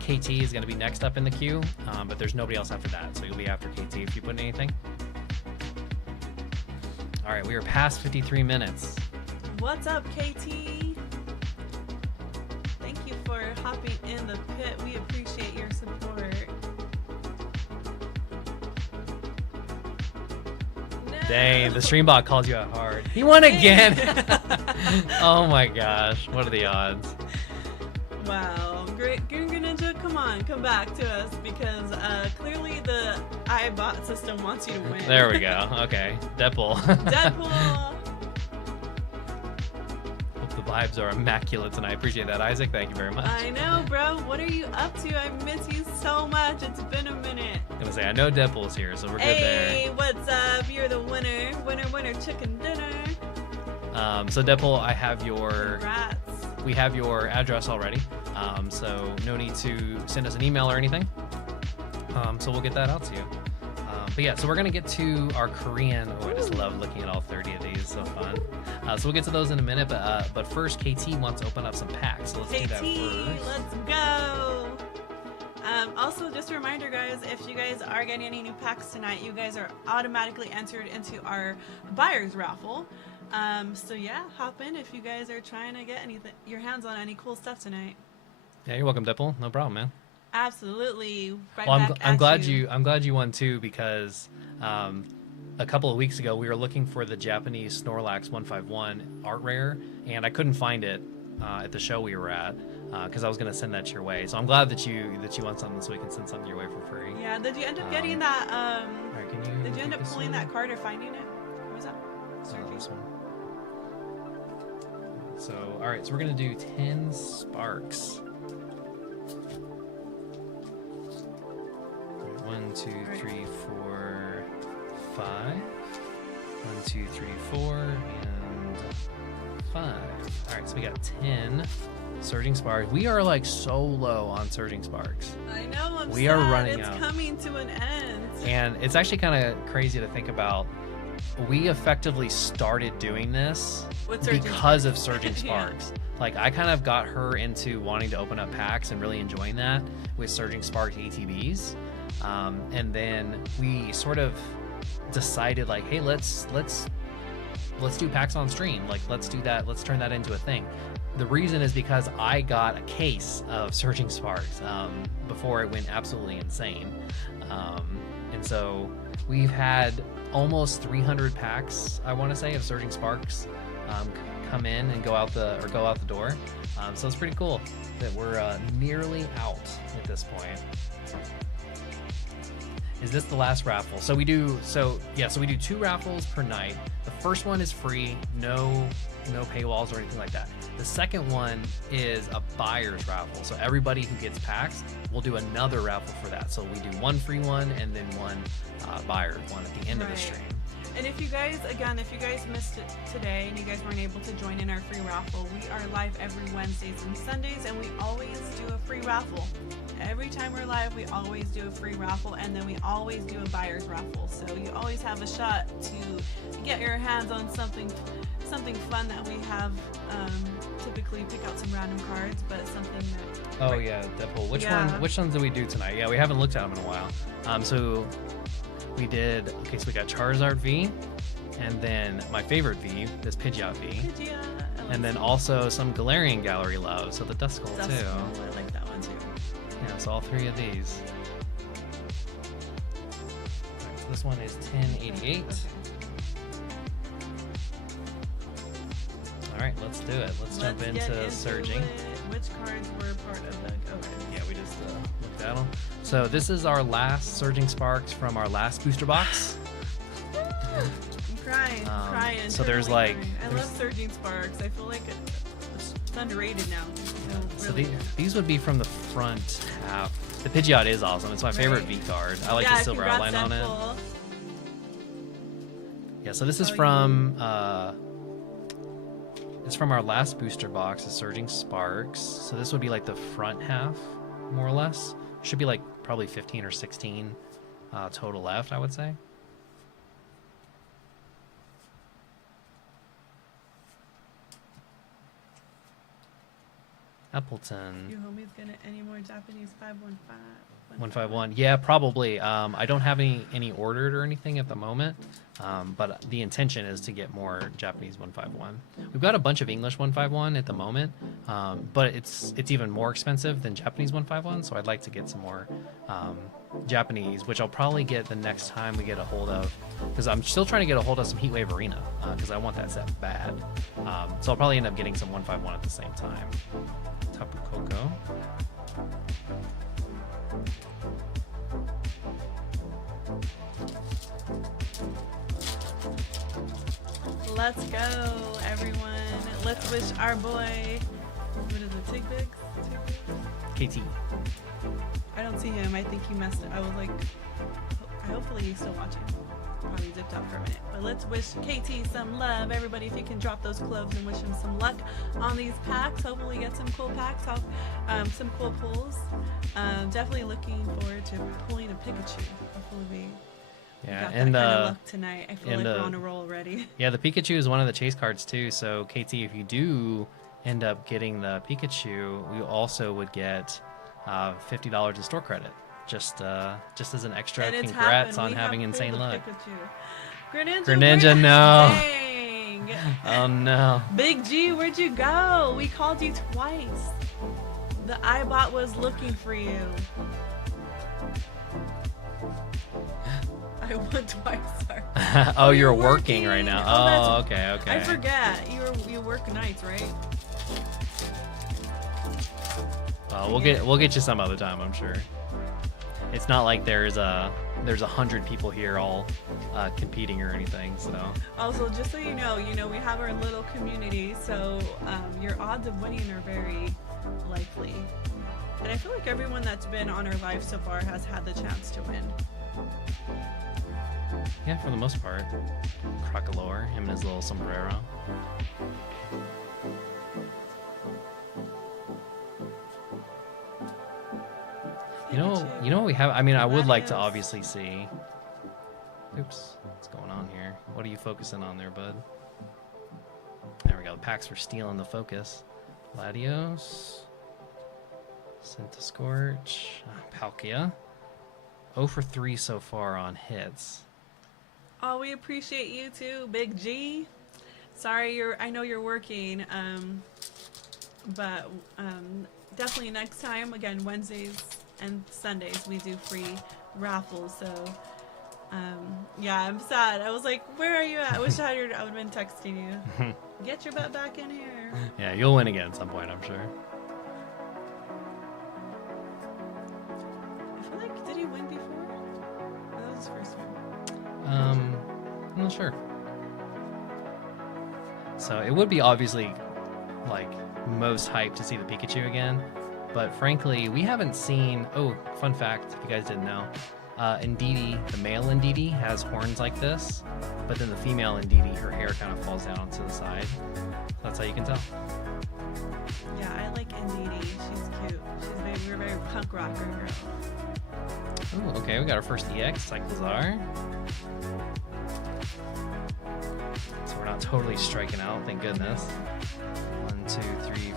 KT is going to be next up in the queue, but there's nobody else after that, so you'll be after KT if you put in anything. All right, we are past 53 minutes. What's up, KT? Thank you for hopping in the pit. We appreciate your support. No. Dang, the stream bot calls you out hard. He won again! Oh my gosh, what are the odds? Wow. Great Ninja, come on, come back to us, because clearly the iBot system wants you to win. There we go. Okay. Deadpool. Deadpool! Hope the vibes are immaculate tonight. Appreciate that, Isaac. Thank you very much. I know, bro. What are you up to? I miss you so much. It's been a minute. I'm gonna say, I know Deadpool's here, so we're good there. Hey, what's up? You're the winner. Winner, winner, chicken dinner. So Deadpool, I have your... Congrats. we have your address already, so no need to send us an email or anything. So we'll get that out to you. But yeah, so we're gonna get to our Korean. Oh, I just love looking at all 30 of these. So fun. So we'll get to those in a minute. But first, KT wants to open up some packs. So let's do that first. Let's go. Also, just a reminder, guys, if you guys are getting any new packs tonight, you guys are automatically entered into our buyer's raffle. So yeah, hop in if you guys are trying to get your hands on any cool stuff tonight. Yeah, you're welcome, Dipple. No problem, man. Absolutely. Right well, back I'm glad you. I'm glad you won too, because a couple of weeks ago we were looking for the Japanese Snorlax 151 art rare, and I couldn't find it at the show we were at, because I was gonna send that your way. So I'm glad that you want something, so we can send something your way for free. Yeah. Did you end up getting that? All right, did you end up pulling that card or finding it? What was that? This one. So all right, so we're gonna do 10 sparks. 1, 2, 3, 4, 5. 1, 2, 3, 4, and 5. All right, so we got 10 surging sparks. We are like so low on surging sparks. I know. We are running out. It's coming to an end. And it's actually kind of crazy to think about. We effectively started doing this because of surging sparks. Yeah. Like, I kind of got her into wanting to open up packs and really enjoying that with surging sparks ATBs. And then we sort of decided, like, hey, let's do packs on stream. Like, let's do that. Let's turn that into a thing. The reason is because I got a case of surging sparks before it went absolutely insane. And so we've had almost 300 packs, I want to say, of surging sparks come in and go out the door. So it's pretty cool that we're nearly out at this point. Is this the last raffle? So we do 2 raffles per night. The first one is free, no paywalls or anything like that. The second one is a buyer's raffle. So everybody who gets packs, we'll do another raffle for that. So we do one free one and then one buyer's one at the end of the stream. And if you guys missed it today and you guys weren't able to join in our free raffle, we are live every Wednesdays and Sundays, and we always do a free raffle. Every time we're live, we always do a free raffle, and then we always do a buyer's raffle. So you always have a shot to get your hands on something fun that we have. Typically pick out some random cards, but something that... Oh yeah, Deadpool. Which ones did we do tonight? Yeah, we haven't looked at them in a while. So we did, so we got Charizard V, and then my favorite V, this Pidgeot V. And then also some Galarian Gallery Love, so the Duskull too. I like that one too. Yeah, so all 3 of these. Right, so this one is 1088. Okay. All right, let's do it. Let's jump into surging. Which cards were part of that? Okay. Yeah, we just looked at them. So this is our last surging sparks from our last booster box. I'm crying. So there's like... I love surging sparks. I feel like it's underrated now. So these would be from the front half. The Pidgeot is awesome. It's my favorite V card. I like the silver outline on it. Yeah, so this is from... it's from our last booster box, the Surging Sparks. So this would be like the front half, more or less. Should be like probably 15 or 16 total left, I would say. Appleton. You homies gonna any more Japanese 515? 151. Yeah, probably. I don't have any ordered or anything at the moment, but the intention is to get more Japanese 151. We've got a bunch of English 151 at the moment, but it's even more expensive than Japanese 151. So I'd like to get some more Japanese, which I'll probably get the next time we get a hold of, because I'm still trying to get a hold of some Heatwave Arena because I want that set bad. So I'll probably end up getting some 151 at the same time. Tapu Koko. Let's go, everyone. Let's wish our boy, what is it, Tigbigs? KT. I don't see him. I think he messed up. I was like, hopefully he's still watching. probably zipped up for a minute. But let's wish KT some love. Everybody, if you can drop those cloves and wish him some luck on these packs. Hopefully get some cool packs off, some cool pulls. Definitely looking forward to pulling a Pikachu. Hopefully we got that kind of luck tonight. I feel like we're on a roll already. Yeah, the Pikachu is one of the chase cards too. So KT, if you do end up getting the Pikachu, we also would get $50 in store credit. Just as an extra congrats on having insane luck. Greninja, no. Dang. Oh no. Big G, where'd you go? We called you twice. The iBot was looking for you. I won twice, sorry. Oh, you're working right now. Oh, okay. I forget. You work nights, right? We'll get you some other time, I'm sure. It's not like there's 100 people here all competing or anything. So also, just so you know, we have our little community, so your odds of winning are very likely. And I feel like everyone that's been on our live so far has had the chance to win. Yeah, for the most part. Crocolore, him and his little sombrero. You know what we have? I mean, I would like to obviously see. Oops, what's going on here? What are you focusing on there, bud? There we go. The packs for stealing the focus. Latios. Centiscorch. Palkia. 0 for 3 so far on hits. Oh, we appreciate you too, Big G. Sorry, I know you're working, but definitely next time. Again, Wednesdays and Sundays we do free raffles. So yeah, I'm sad. I was like, where are you at? I wish I would have been texting you. Get your butt back in here. Yeah, you'll win again at some point, I'm sure. I feel like, did he win before? Oh, that was his first one. I'm not sure. So it would be obviously like most hyped to see the Pikachu again, but frankly, we haven't seen. Oh, fun fact, if you guys didn't know, Indeedee, the male Indeedee has horns like this, but then the female Indeedee, her hair kind of falls down to the side. That's how you can tell. Yeah, I like Indeedee. She's cute. We're very punk rocker girl. Ooh, okay, we got our first EX, Cyclizar. So we're not totally striking out, thank goodness. 1, 2, 3,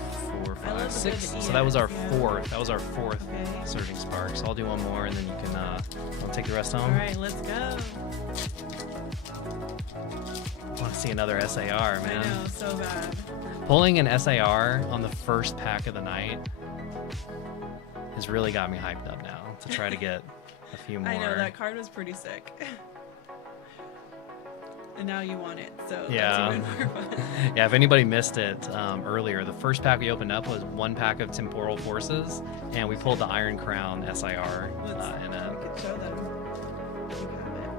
4, 5, 6. So that was our fourth. That was our fourth Surging Spark. So I'll do one more, and then you can I'll take the rest home. All right, let's go. I want to see another SAR, man. I know, so bad. Pulling an SAR on the first pack of the night has really got me hyped up now to try to get a few more. I know, that card was pretty sick. And now you want it, so yeah. That's even more fun. Yeah, if anybody missed it earlier, the first pack we opened up was 1 pack of Temporal Forces, and we pulled the Iron Crown SIR in it. You can show them. You have it.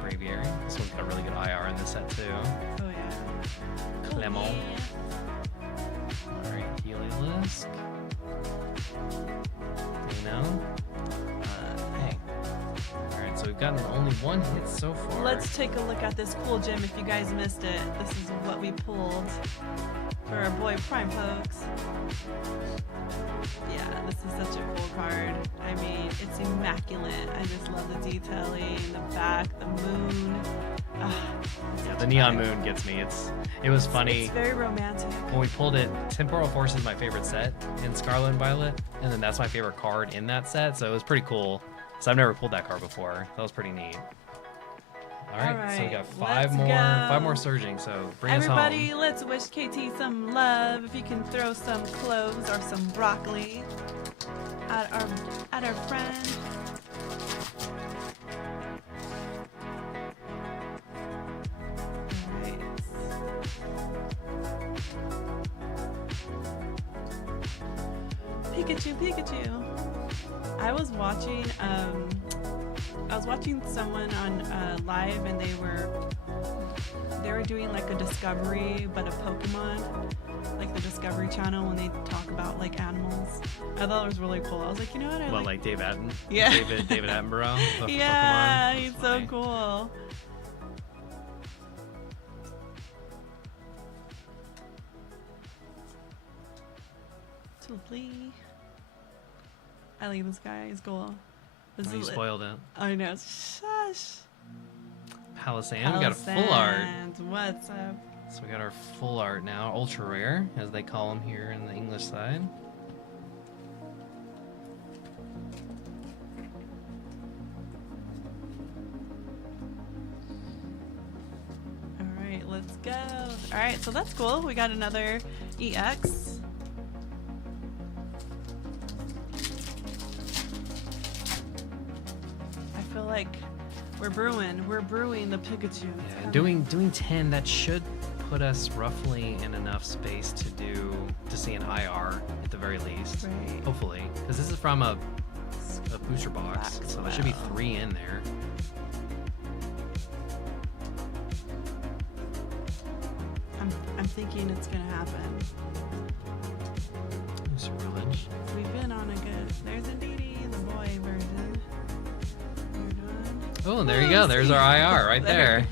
Braviary. This one's got really good IR in this set too. Oh yeah. Clement. Alright, Heliolisk. Dang. Alright, so we've gotten only 1 hit so far. Let's take a look at this cool gem. If you guys missed it, this is what we pulled for our boy Prime Pokes. Yeah, this is such a cool card. I mean, it's immaculate. I just love the detailing, the back, the moon. Yeah, the neon moon gets me. It was funny. It's very romantic. When we pulled it, Temporal Force is my favorite set in Scarlet and Violet, and then that's my favorite card in that set, so it was pretty cool. So I've never pulled that card before. That was pretty neat. All right, so we got 5 more surging, so bring us home. Everybody, let's wish KT some love. If you can throw some cloves or some broccoli at our friend. Pikachu. I was watching I was watching someone on live, and they were doing like a discovery, but a Pokemon, like the Discovery Channel, when they talk about like animals. I thought it was really cool. I was like, you know what? Well, like Dave Attenborough? Yeah. David Attenborough? Yeah, Pokemon? he's so Funny. cool. Lee. I like this guy. He's cool. This Oh, you is spoiled it. I know. Shush. Palisand, we got a full art. Palisand, what's up? So we got our full art now, ultra rare, as they call them here in the English side. All right, let's go. All right, so that's cool. We got another EX. I feel like we're brewing the Pikachu. It's Yeah, coming. doing 10, that should put us roughly in enough space to see an IR at the very least. Right. Hopefully, because this is from a booster box, so there should be Wow. 3 in there. I'm thinking it's gonna happen. Booster village. We've been on a good. There's Indeedee, the boy version. We're doing. Oh, there you go. There's our IR right there.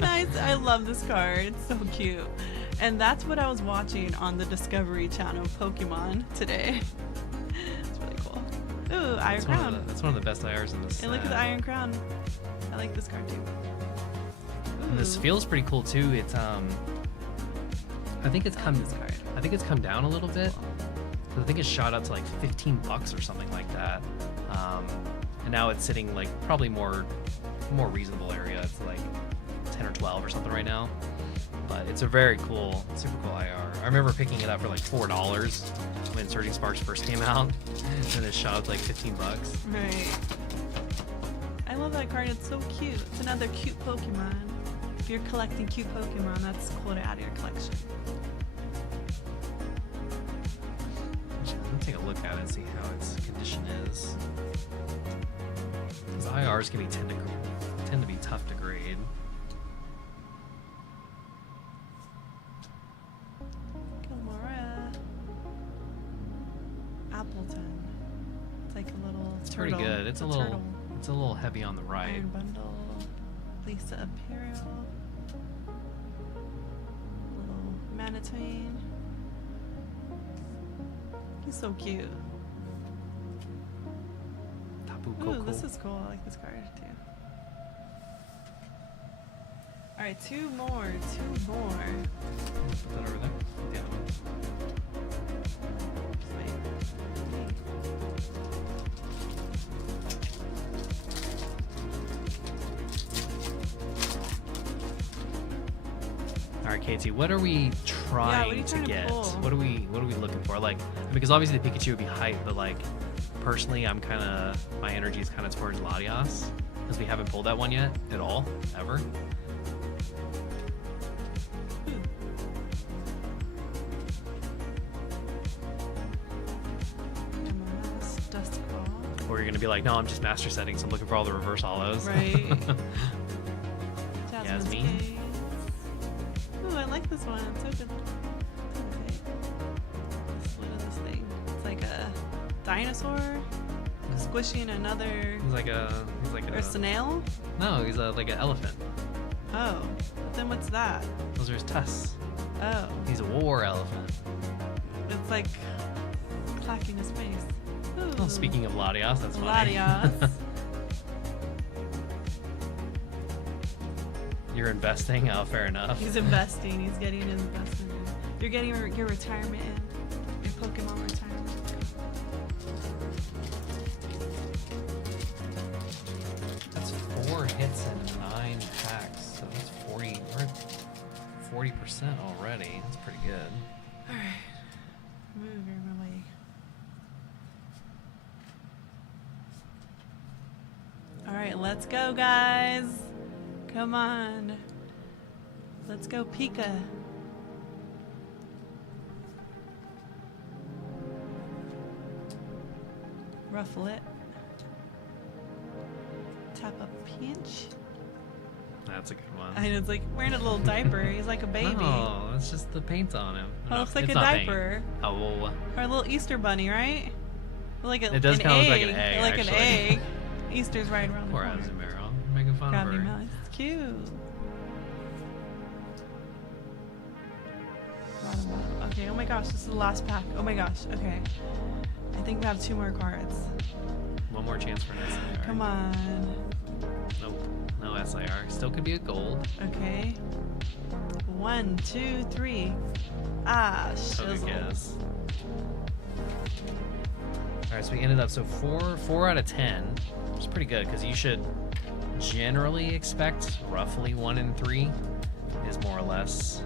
Nice. I love this card. It's so cute. And that's what I was watching on the Discovery Channel Pokemon today. It's really cool. Ooh, Iron Crown. That's one of the best IRs in this. And look at the Iron Crown. I like this card too. And this Ooh. feels pretty cool too. It's I think it's I come. like this card. I think it's come down a little bit. I think it's shot up to like $15 or something like that. And now it's sitting like probably more reasonable area. It's like 10 or 12 or something right now. But it's a very cool, super cool IR. I remember picking it up for like $4 when Surging Sparks first came out, and it shot up to like $15. Right. I love that card. It's so cute. It's another cute Pokemon. If you're collecting cute Pokemon, that's cool to add to your collection. Let me take a look at it and see how its condition is. These IRs can tend to be tough to grade. Gilmora. Appleton. It's like a little It's turtle. pretty good. It's a turtle. little heavy on the right. Iron Bundle. Lisa Imperial. Little Manitoine. He's so cute. Tapu Ooh, Koko. this is cool. I like this card too. All right, two more. Put that over there. Yeah. All right, Katie, what are we trying to trying to get? pull? What are we looking for? Like, because obviously the Pikachu would be hype, but like, personally, my energy is kind of towards Latias because we haven't pulled that one yet at all, ever. Or you're gonna be like, no, I'm just master setting, so I'm looking for all the reverse hollows. Right. Yasmin. Gaze. Ooh, I like this one. It's so good. What is this thing? It's like a dinosaur squishing another. He's like Or a a snail? no, he's like an elephant. Oh. Then what's that? Those are his tusks. Oh. He's a war elephant. It's like clacking his face. Ooh. Oh, speaking of Latias, that's funny. Latias. You're investing? Oh, fair enough. He's investing. He's getting his investment in. You're getting your retirement in. Your Pokemon retirement. That's 4 hits and 9 packs, so that's 40. We're at 40% already. That's pretty good. Alright. Move your way. Alright, let's go, guys. Come on. Let's go, Pika. Ruffle it. Tapu Pinch. That's a good one. And it's like wearing a little diaper. He's like a baby. No, it's just the paint on him. Oh, No, looks like it's a not paint. diaper. Oh, well, Or a little Easter bunny, right? Like it does an kind of look egg. like an egg, Like actually. an egg. Easter's right around the Poor corner. Azumarill. You're making fun of Gravity her. mouse. It's cute. Okay, oh my gosh, this is the last pack. Oh my gosh, okay. I think we have 2 more cards. One more chance for an SIR. Come on. Nope. No SIR. Still could be a gold. Okay. 1, 2, 3. Ah, That was a shizzle. guess. Alright, so we ended up, so 4 out of 10, which is pretty good, because you should generally expect roughly 1 in 3 is more or less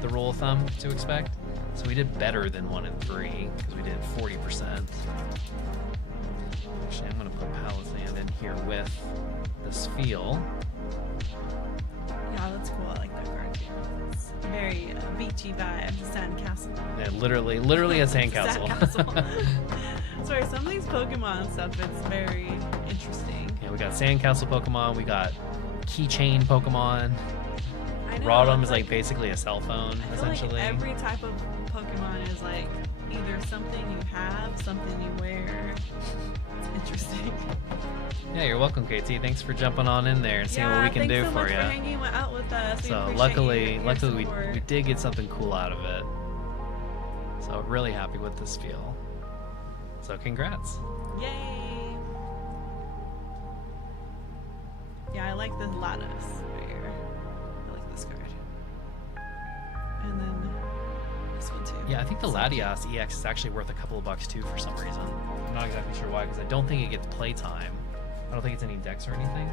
the rule of thumb to expect. So we did better than 1 in 3, because we did 40%. Actually, I'm going to put Palisand in here with the Spheal. Yeah, that's cool. I like that card too. It's very beachy vibe, the sandcastle. Yeah, literally a sandcastle. Sandcastle. Sorry, some of these Pokemon stuff, it's very interesting. Yeah, we got Sandcastle Pokemon, we got Keychain Pokemon. I know, Rotom it's is like basically a cell phone, I feel essentially. like every type of Pokemon is like either something you have, something you wear. It's interesting. Yeah, you're welcome, KT. Thanks for jumping on in there and seeing what we can do thanks so for much you. for hanging out with us. We So appreciate luckily your we support. did get something cool out of it. So really happy with this feel. So congrats. Yay! Yeah, I like the Lattice right here. I like this card. And then this one too. Yeah, I think the So Latias EX is actually worth a couple of bucks too for some reason. I'm not exactly sure why, because I don't think it gets playtime. I don't think it's any decks or anything.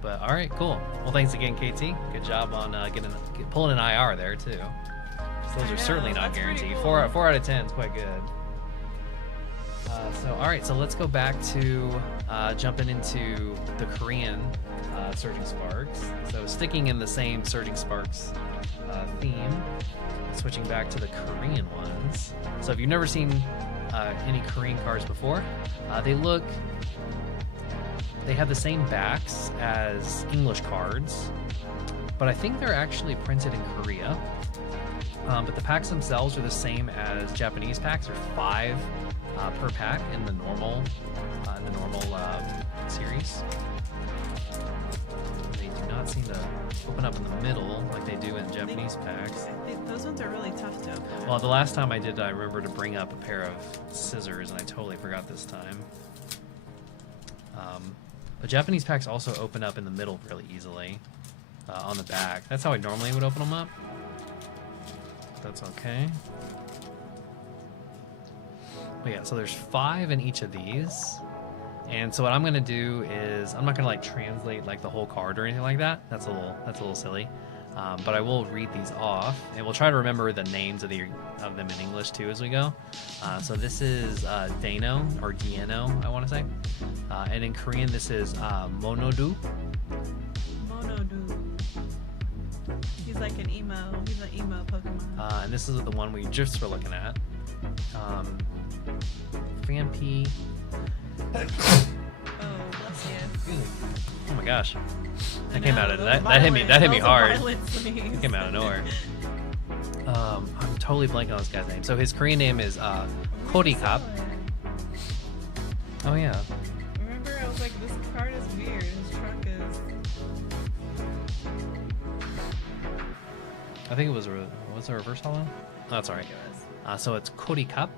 But all right, cool. Well, thanks again, KT. Good job on pulling an IR there too. So those I are know, certainly not that's pretty guaranteed. cool. 4 out of 10 is quite good. So all right, so let's go back to jumping into the Korean Surging Sparks. So sticking in the same Surging Sparks theme, switching back to the Korean ones. So if you've never seen any Korean cards before, they have the same backs as English cards, but I think they're actually printed in Korea. But the packs themselves are the same as Japanese packs. They're 5 per pack in the normal series. They do not seem to open up in the middle like they do in Japanese packs. Those ones are really tough to open. Well, the last time I did, I remember to bring up a pair of scissors, and I totally forgot this time. The Japanese packs also open up in the middle really easily on the back. That's how I normally would open them up. That's okay. But yeah, so there's 5 in each of these. And so what I'm gonna do is, I'm not gonna like translate like the whole card or anything like that. That's a little silly. But I will read these off, and we'll try to remember the names of them in English too as we go. So this is Dano, or Dieno, I want to say. And in Korean, this is Monodu. Monodu. He's like an emo. He's an emo Pokemon. And this is the one we just were looking at. Fampi. Oh, bless you. Oh my gosh. I That came know, out of those that hit me violent- hard. those violent sneeze. It came out of nowhere. I'm totally blanking on this guy's name. So his Korean name is Kodikap. Oh yeah. Remember, I was like, this card is weird. His truck is. I think it was a reverse hollow? Oh, that's alright. So it's Kodikap.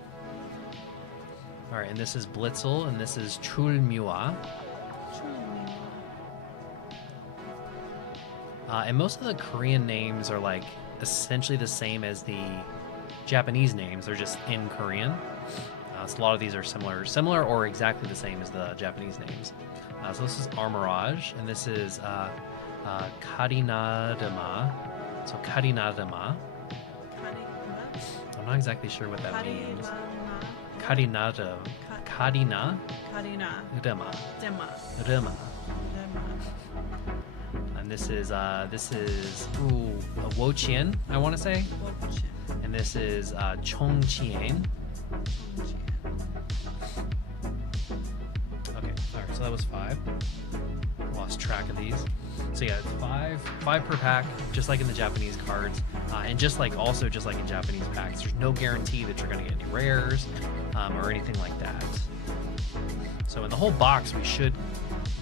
Alright, and this is Blitzel, and this is Chulmua. And most of the Korean names are like essentially the same as the Japanese names. They're just in Korean. So a lot of these are similar or exactly the same as the Japanese names. So this is Armorage, and this is Karinadama. So Karinadama. I'm not exactly sure what that means. Karinada. Karina. Udama. Udama. And this is a Wochien, I want to say. And this is Chongchien. that was 5. Lost track of these. So yeah, it's 5 per pack, just like in the Japanese cards, and just like in Japanese packs. There's no guarantee that you're gonna get any rares or anything like that. So in the whole box, we should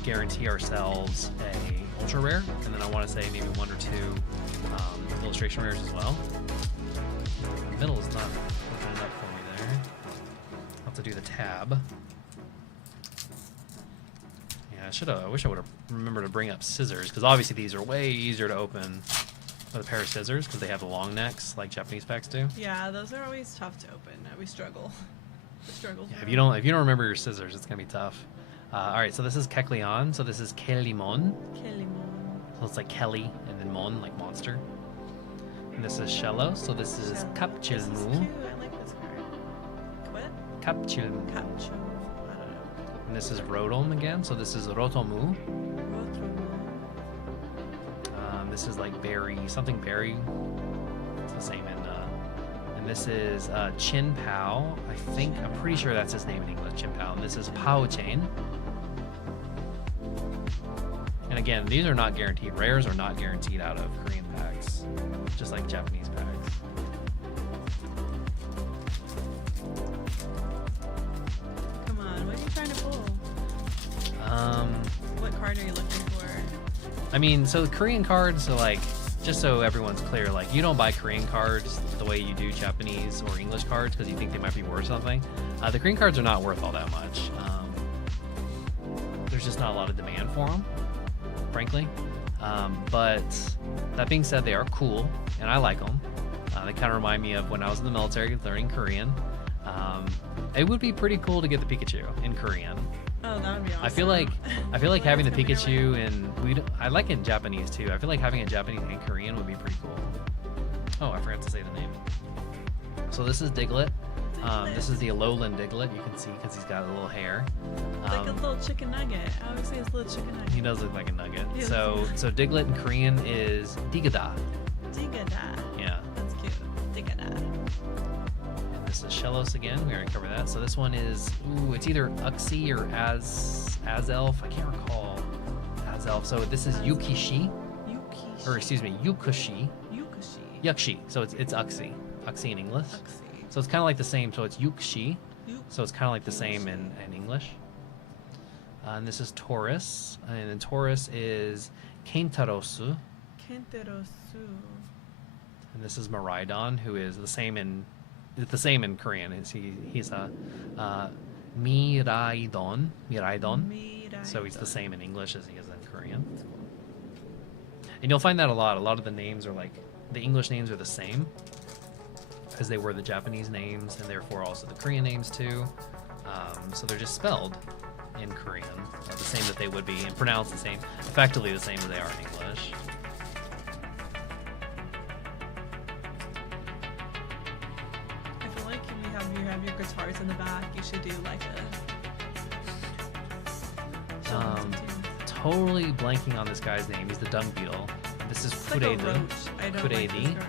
guarantee ourselves a ultra rare, and then I want to say maybe 1 or 2 illustration rares as well. The middle is not opening up for me there. I'll have to do the tab. Yeah, I wish I would have remembered to bring up scissors, because obviously these are way easier to open with a pair of scissors because they have the long necks like Japanese packs do. Yeah, those are always tough to open. We struggle. Yeah, if you don't remember your scissors, it's gonna be tough. All right, so this is Kecleon. So this is Kelimon. Kelimon. So it's like Kelly and then Mon, like monster. And this is Shello. So this is This is Kapchilmu. cute. I like this card. What? Kapchilmu. Capcho. I don't know. And this is Rodom again. So this is Rotomu. Rotomu. This is like berry, something berry. It's the same in. And this is Chin Pao. I'm pretty sure that's his name in English, Chin Pao. And this is Pao Chain. And again, these are not guaranteed. Rares are not guaranteed out of Korean packs, just like Japanese packs. Come on, what are you trying to pull? What card are you looking for? I mean, so the Korean cards are like, just so everyone's clear, like you don't buy Korean cards the way you do Japanese or English cards because you think they might be worth something. The Korean cards are not worth all that much. There's just not a lot of demand for them, frankly. But that being said, they are cool and I like them. They kind of remind me of when I was in the military learning Korean. It would be pretty cool to get the Pikachu in Korean. Oh, that would be awesome. I feel like having the It's gonna be Pikachu I like it in Japanese too. I feel like having a Japanese and Korean would be pretty cool. Oh, I forgot to say the name. So this is Diglett. This is the Alolan Diglett. You can see because he's got a little hair. like a little chicken nugget. I always say it's a little chicken nugget. He does look like a nugget. He So Diglett in Korean is Digada. Digada. Yeah. That's cute. Digada. And this is Shellos again. We already covered that. So this one is it's either Uxie or Azelf. I can't recall. Azelf. So this is Yukishi. Yukishi. Or excuse me, Yukushi. Yukishi. Yuxi. So it's Uxie. Uxie in English. Uxie. So it's kind of like the same. So it's Yuxi. So it's kind of like the same in English. And this is Taurus. And then Taurus is Kentarosu. Kenterosu. And this is Miraidon, who is the same in Korean. He's a Miraidon. So he's the same in English as he is in Korean. And you'll find that a lot. A lot of the names are like the English names are the same as they were the Japanese names, and therefore also the Korean names too. So they're just spelled in Korean, the same that they would be, and pronounced the same, effectively the same as they are in English. I feel like if you have your guitars in the back, you should do like a. Totally blanking on this guy's name. He's the dung beetle. This is Like Kuredi. a roach. I don't like this Kuredi. card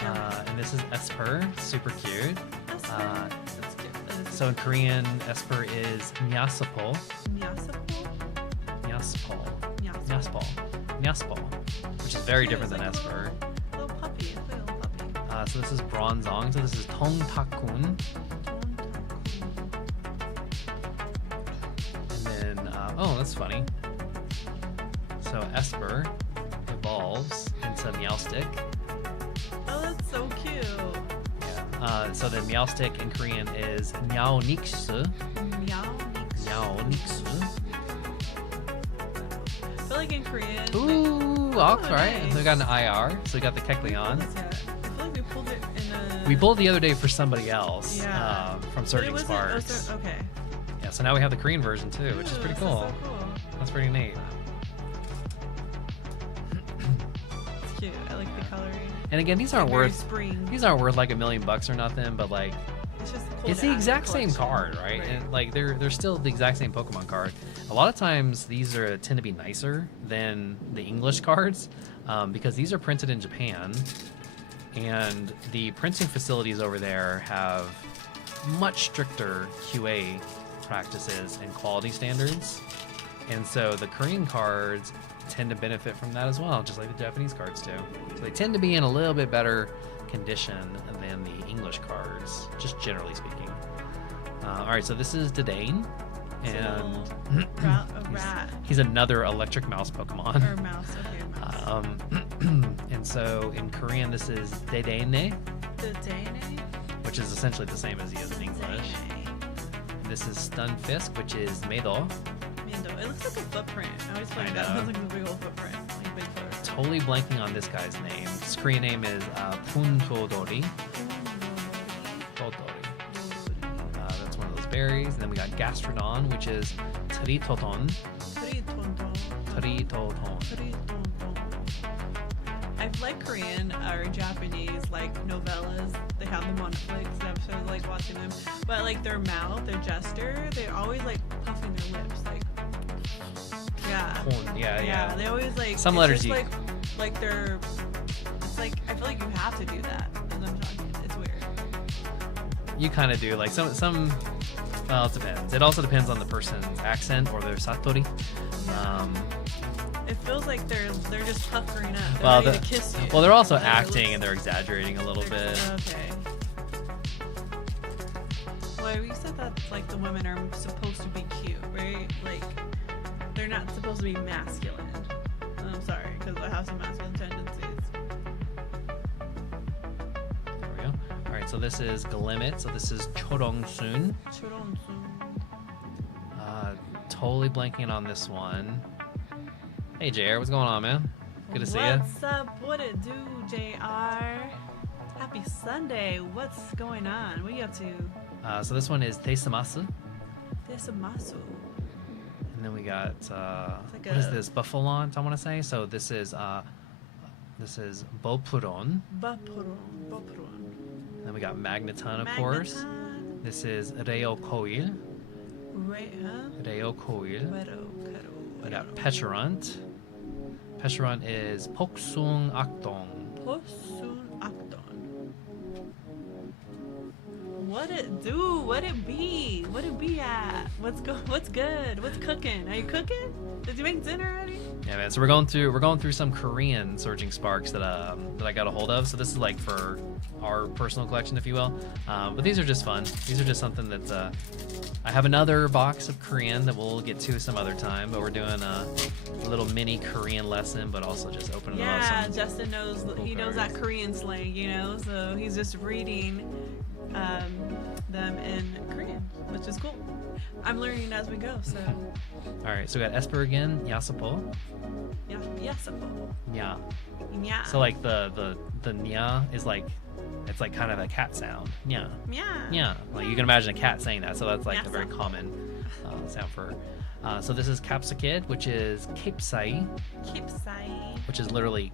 either. And this is Esper, super cute. That's cute. That is So in Korean, Esper is Nyasapo. Nyasapo? Nyaspol, which is very different than Esper. Little puppy. It's like a little puppy. So this is Bronzong. So this is Tong Takun. And then, oh, that's funny. So Esper evolves into Meowstic. Oh, that's so cute. Yeah. So then Meowstic in Korean is Meowniksu. Meowniksu. I feel like in Korean. Ooh, all right. nice. So we got an IR. So we got the Kecleon. I feel like we pulled it in a. We pulled the other day for somebody else Yeah. from But it Searching wasn't- Sparks. okay. Yeah, so now we have the Korean version too, which is pretty Ooh, cool. That's so cool. That's pretty neat. It's cute. I like the coloring. And again, these aren't Very worth spring. like $1 million or nothing, but like It's just cool it's to the add to exact same collection. card, right? And like they're still the exact same Pokemon card. A lot of times these tend to be nicer than the English cards because these are printed in Japan, and the printing facilities over there have much stricter QA practices and quality standards. And so the Korean cards tend to benefit from that as well, just like the Japanese cards do. So they tend to be in a little bit better condition than the English cards, just generally speaking. All right, so this is Dedane, and a rat. He's another electric mouse Pokemon. Or mouse, okay, mouse. And so in Korean, this is Dedane, Dedane? which is essentially the same as he is in English. This is Stunfisk, which is Medo. It looks like a footprint. I always find that looks like a big old footprint. Like Bigfoot. Totally blanking on this guy's name. His Korean name is Puntodori. That's one of those berries. And then we got Gastrodon, which is Tritoton. I've liked Korean or Japanese like novellas. They have them on Netflix. And I'm sort of like watching them, but like their mouth, their gesture, they're always like puffing their lips, like yeah. They always like some letters you like they're. It's like I feel like you have to do that. And I'm talking. It's weird. You kind of do like some. Well, it depends. It also depends on the person's accent or their satori. It feels like they're just puckering up. They're well, ready to kiss you. Well, they're also acting and they're exaggerating a little bit. Okay. Well, you said that like the women are supposed to be cute, right? Like they're not supposed to be masculine. I'm sorry, because I have some masculine tendencies. There we go. All right, so this is Glimmet. So this is Chorongsun. Totally blanking on this one. Hey, JR, what's going on, man? Good to see you. What's up? What it do, JR? Happy Sunday. What's going on? What are you up to? So this one is Tesamasu. Tesamasu. And then we got like what is this? Buffalont, I want to say. So this is Bopuron. Bopuron. And then we got Magneton, of course. This is Reocoil. Reocoil. We got Pecharunt. Pecharunt is Poksung Akdong. What it do? What it be? What it be at? What's good? What's cooking? Are you cooking? Did you make dinner already? Yeah, man. So we're going through some Korean Surging Sparks that I got a hold of. So this is like for our personal collection, if you will. But these are just fun. These are just something that I have another box of Korean that we'll get to some other time. But we're doing a little mini Korean lesson, but also just opening up some. Yeah, Justin knows he knows that Korean slang, you know. So he's just reading them in Korean, which is cool. I'm learning as we go, so. All right, so we got Esper again, Yasapo. Yeah, Yasapo. Yeah. Yeah. So like the nya is like, it's like kind of a cat sound. Yeah. Yeah. Yeah. Like you can imagine a cat saying that, so that's like Yasa. a very common sound for. So this is Capsicid, which is Capsai. Capsai. Which is literally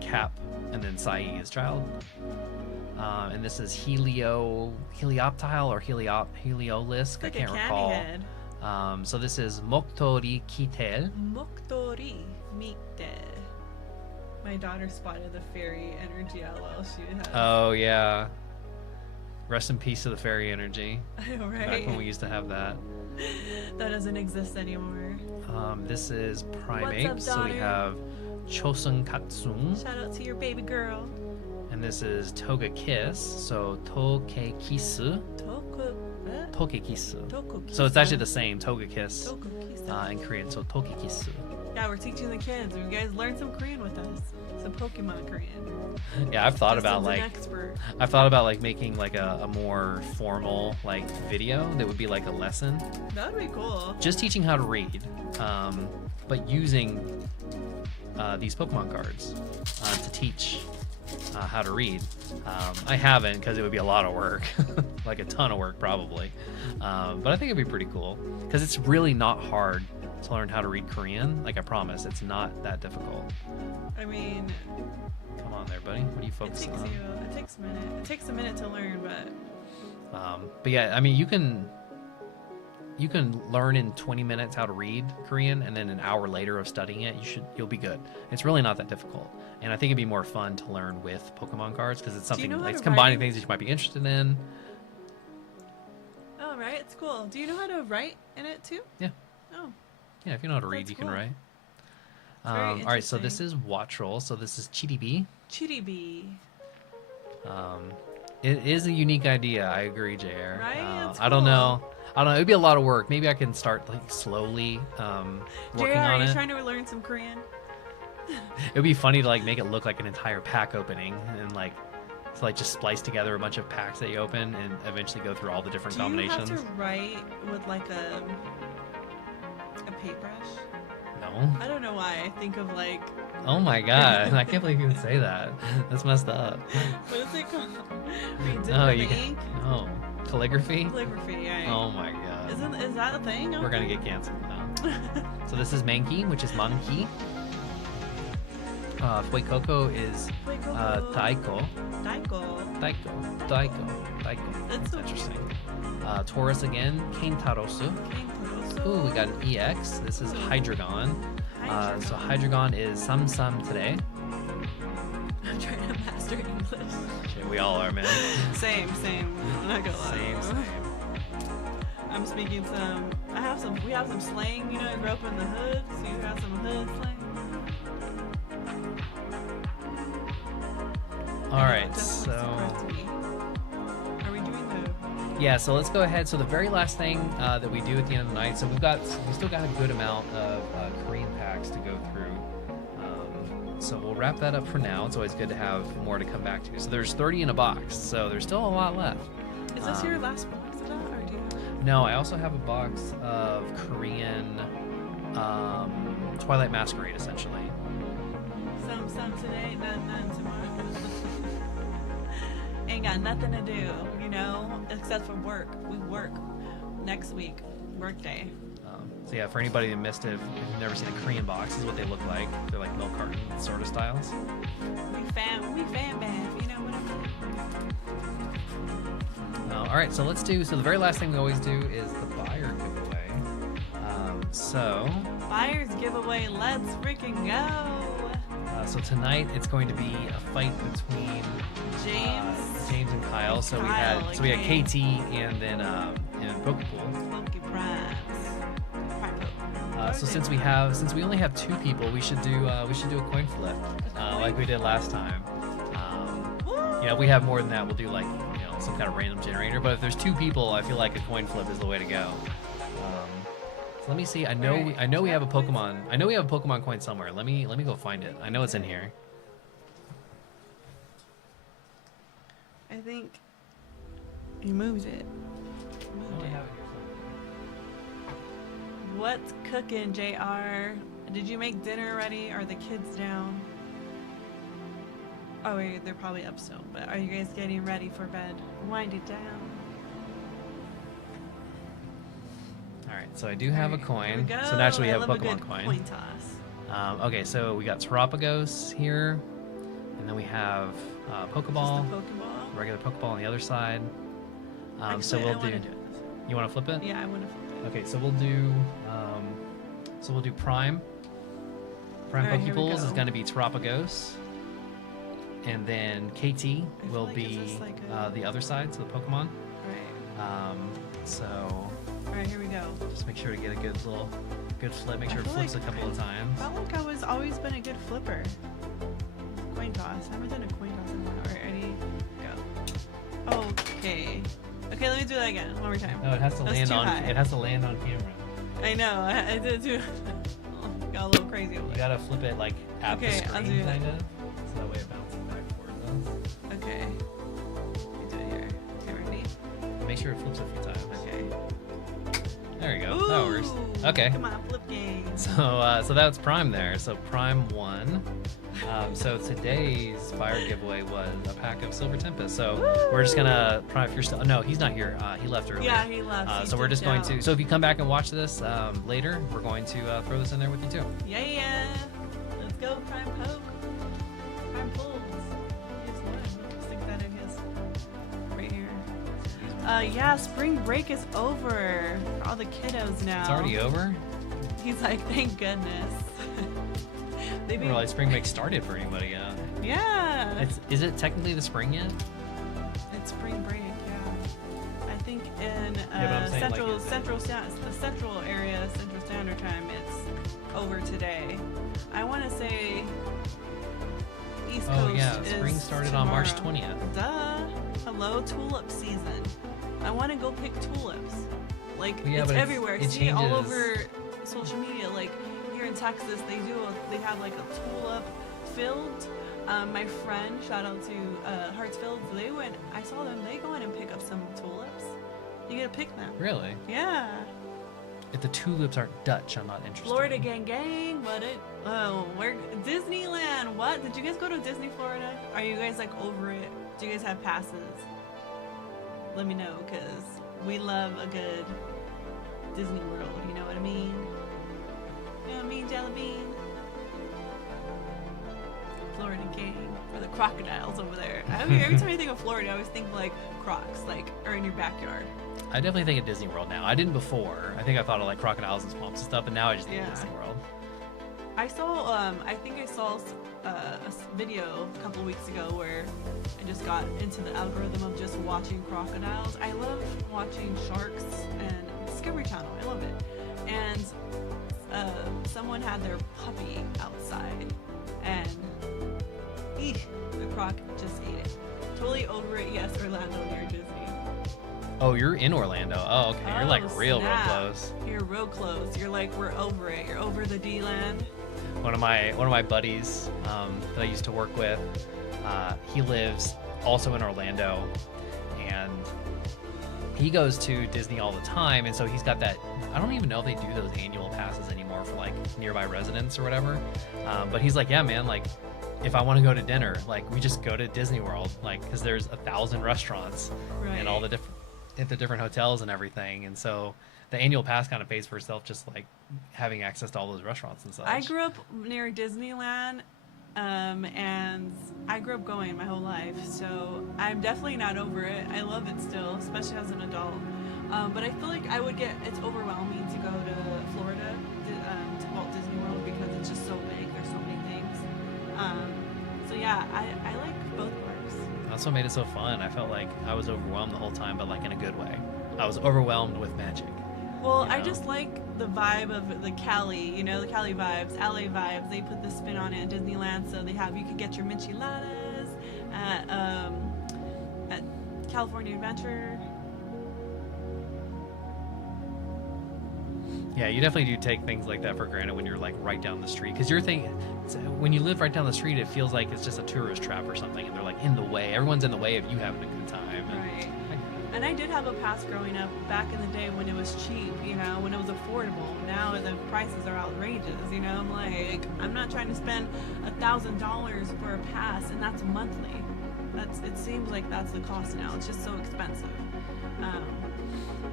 cap and then Sai is child. And this is Helioptile or Heliolisk. Like I can't a recall. head. So this is Moktori Kitel. Moktori Mite. My daughter spotted the fairy energy LL she had. Oh yeah. Rest in peace to the fairy energy. I know, right? Back when we used to have that. That doesn't exist anymore. This is Primeape. What's So up, we have Chosun Katsung. Shout out to your baby girl. And this is Toga Kiss. So Togekisu. Togekisu. So it's actually the same, Toga Kiss. In Korean, so Togekisu. Yeah, we're teaching the kids. You guys learn some Korean with us. Some Pokemon Korean. Yeah, I've thought about like making like a more formal like video that would be like a lesson. That would be cool. Just teaching how to read, but using these Pokemon cards to teach how to read. I haven't because it would be a lot of work, like a ton of work probably. But I think it'd be pretty cool because it's really not hard to learn how to read Korean. Like I promise, it's not that difficult. I mean, come on there, buddy. What are you focusing on? It takes a minute. It takes a minute to learn, but yeah, I mean, you can learn in 20 minutes how to read Korean, and then an hour later of studying it, you'll be good. It's really not that difficult, and I think it'd be more fun to learn with Pokemon cards because it's something it's combining things that you might be interested in. Oh, right? It's cool. Do you know how to write in it too? Yeah. Oh. Yeah, if you know how to read, That's you cool. can write. It's very All right, so this interesting. is Watch Roll. So this is Chibi. Chitty Bee. It is a unique idea. I agree, JR. Right? It's I don't cool. know. It'd be a lot of work. Maybe I can start like slowly working JR, are on you it. trying to learn some Korean? It'd be funny to like make it look like an entire pack opening and like to like just splice together a bunch of packs that you open and eventually go through all the different Do you combinations. have to write with like a paintbrush? No. I don't know why I think of like, Oh my god! I can't believe you would say that. That's messed up. what is it called? Where you dip No, in you the ink? no calligraphy. Calligraphy, right? Oh my god. Is that a thing? We're gonna get canceled now. So this is Mankey, which is monkey. Fuecoco is Taiko. Daiko. Daiko. That's so interesting. Taurus again, Keintarosu. Keintarosu. Ooh, we got an EX. This is Hydreigon. So Hydreigon is Sam today. I'm trying to master English. Shit, we all are, man. Same. I'm not gonna lie. Same. I'm speaking we have some slang, you know, I grew up in the hood, so you have some hood slang. All right, Definitely so surprised me. Are we doing the... yeah, so let's go ahead. So the very last thing that we do at the end of the night. So we still got a good amount of Korean packs to go through. So we'll wrap that up for now. It's always good to have more to come back to. So there's 30 in a box, so there's still a lot left. Is this your last box of that, or do you have... No, I also have a box of Korean Twilight Masquerade, essentially. Some today, none tomorrow. Ain't got nothing to do, you know, except for work. We work next week, work day. So yeah, for anybody that missed it, if you've never seen a Korean box, this is what they look like. They're like milk carton sort of styles. We fan band, you know what I mean? All right, so let's do. So the very last thing we always do is the buyer giveaway. Buyer's giveaway, let's freaking go! So tonight it's going to be a fight between James and Kyle. So we had KT and then Pokepool. Poke Primes. So since we only have 2 people, we should do a coin flip like we did last time. We have more than that. We'll do like some kind of random generator. But if there's 2 people, I feel like a coin flip is the way to go. So let me see. I know we have a Pokemon. I know we have a Pokemon coin somewhere. Let me go find it. I know it's in here. I think he moves it. What's cooking, JR? Did you make dinner ready? Are the kids down? Oh wait, they're probably up still, but are you guys getting ready for bed? Wind it down. Alright, so I do have a Here coin. we go. So naturally we I have a love Pokemon good coin. Coin toss. Okay, so we got Terapagos here, and then we have Pokeball, Just a Pokeball. regular Pokeball on the other side. Actually, So I we'll wanna do. it this way. You want to flip it? Yeah, I want to flip it. Okay, so we'll do. Prime. Prime Alright, here we Pokeballs is go. going to be Terapagos, and then KT feel will like be it's just like a- the other side, so the Pokemon. Alright. So Alright, here we go. just make sure to get a good flip. Make I sure it feel flips like a couple of times. I felt like I was always been a good flipper. Coin toss. I haven't done a coin toss in a while. Alright, ready? Go. Okay. Okay, let me do that again. One more time. No, it has to That's land too on. high. It has to land on camera. I know. I did it too. Got a little crazy over You there. gotta flip it like at Okay, the I'll screen, do it. kind of, so that way it bounces back towards us. Okay. Let me do it here. Okay, ready? Make sure it flips a few times. Okay. There you go. That works. Ooh, Okay. Come on, flip game. So that's Prime there. So Prime won. So today's buyer giveaway was a pack of Silver Tempest. So we're just gonna Prime. If you're still no, he's not here. He left earlier. Yeah, he left. So we're just going to. So if you come back and watch this later, we're going to throw this in there with you too. Yeah. Let's go, Prime Poke. Prime pulls. Here's one. Stick that in his. Right here. Yeah, spring break is over for all the kiddos now. It's already over. He's like, thank goodness. I didn't realize spring break started for anybody yet. Yeah. Is it technically the spring yet? It's spring break, yeah. I think in but I'm saying, like, the central area, Central Standard Time, it's over today. I want to say East Coast. Oh yeah, spring is started tomorrow. on March 20th. Duh. Hello, tulip season. I want to go pick tulips. Like, Yeah, it's but everywhere. it See, all changes. over social media. Like here in Texas, they have like a tulip field. My friend, shout out to Hartsfield, I saw them, they go in and pick up some tulips. You get to pick them. Really? Yeah. If the tulips aren't Dutch, I'm not interested. Florida gang gang, where Disneyland, what? Did you guys go to Disney Florida? Are you guys like over it? Do you guys have passes? Let me know, because we love a good Disney World, you know what I mean? You know what I mean, Jelly Bean? Florida gang, or the crocodiles over there. Every time I think of Florida, I always think like crocs, like, are in your backyard. I definitely think of Disney World now. I didn't before. I think I thought of like crocodiles and swamps and stuff, but now I just think of Disney World. I saw, a video a couple weeks ago where I just got into the algorithm of just watching crocodiles. I love watching sharks and Discovery Channel. I love it. And someone had their puppy outside, and the croc just ate it. Totally over it. Yes, Orlando near Disney. Oh, you're in Orlando. Oh, okay. You're like real close. You're real close. You're like, we're over it. You're over the D-land. One of my buddies that I used to work with, he lives also in Orlando, and he goes to Disney all the time, and so he's got that. I don't even know if they do those annual passes anymore for like nearby residents or whatever. But he's like, yeah, man, like if I want to go to dinner, like we just go to Disney World, like because there's 1,000 restaurants and all the different hotels and everything, and so the annual pass kind of pays for itself, just like having access to all those restaurants and such. I grew up near Disneyland, and I grew up going my whole life, so I'm definitely not over it. I love it still, especially as an adult. But I feel like it's overwhelming to go to Florida, to Walt Disney World, because it's just so big. There's so many things. So yeah, I like both parks. That's what made it so fun. I felt like I was overwhelmed the whole time, but like in a good way. I was overwhelmed with magic. Well, I just like the vibe of the Cali, the Cali vibes, LA vibes. They put the spin on it at Disneyland, so you could get your micheladas at California Adventure. Yeah, you definitely do take things like that for granted when you're like right down the street. Because when you live right down the street, it feels like it's just a tourist trap or something, and they're like in the way. Everyone's in the way of you having a good time. Right. And I did have a pass growing up back in the day when it was cheap, when it was affordable. Now the prices are outrageous, I'm like, I'm not trying to spend $1,000 for a pass, and that's monthly. It seems like that's the cost now. It's just so expensive.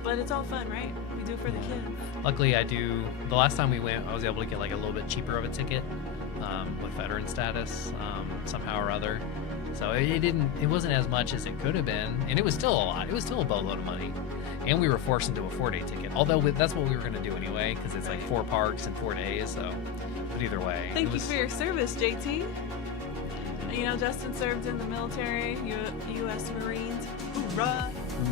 But it's all fun, right? We do it for the kids. Luckily, the last time we went, I was able to get like a little bit cheaper of a ticket with veteran status somehow or other. So it wasn't as much as it could have been, and it was still a lot. It was still a boatload of money, and we were forced into a 4-day ticket. Although that's what we were going to do anyway, because it's like 4 parks in 4 days. So, but either way, thank you for your service, JT. Justin served in the military, U.S. Marines. Hoorah!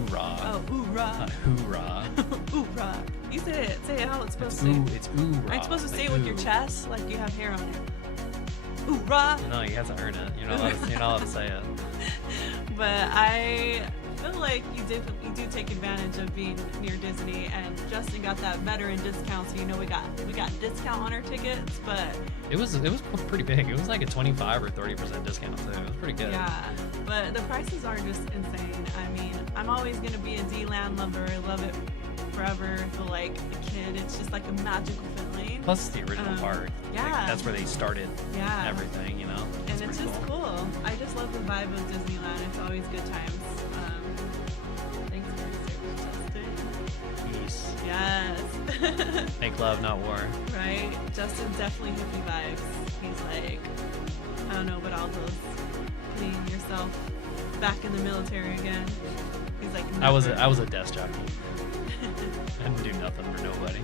Hoorah! Oh, hoorah! Not hoorah! Hoorah! You say it how it's supposed to. It's hoorah. Are you supposed to say it with your chest, like you have hair on it? Hoorah! No, you have to earn it. You're not allowed to say it. But I feel like you do take advantage of being near Disney, and Justin got that veteran discount, so we got discount on our tickets, but it was pretty big. It was like a 25 or 30% discount, so it was pretty good. Yeah, but the prices are just insane. I mean, I'm always gonna be a D-Land lover. I love it forever. I feel like a kid. It's just like a magical feeling. Plus, it's the original park. Yeah, like, that's where they started. Yeah, everything, and it's just cool. I just love the vibe of Disneyland. It's always good times. Thanks for your service, Justin. Peace. Yes. Make love, not war. Right? Justin's definitely hippie vibes. He's like, I don't know, but all those putting yourself back in the military again. He's like, I was a desk jockey. and do nothing for nobody.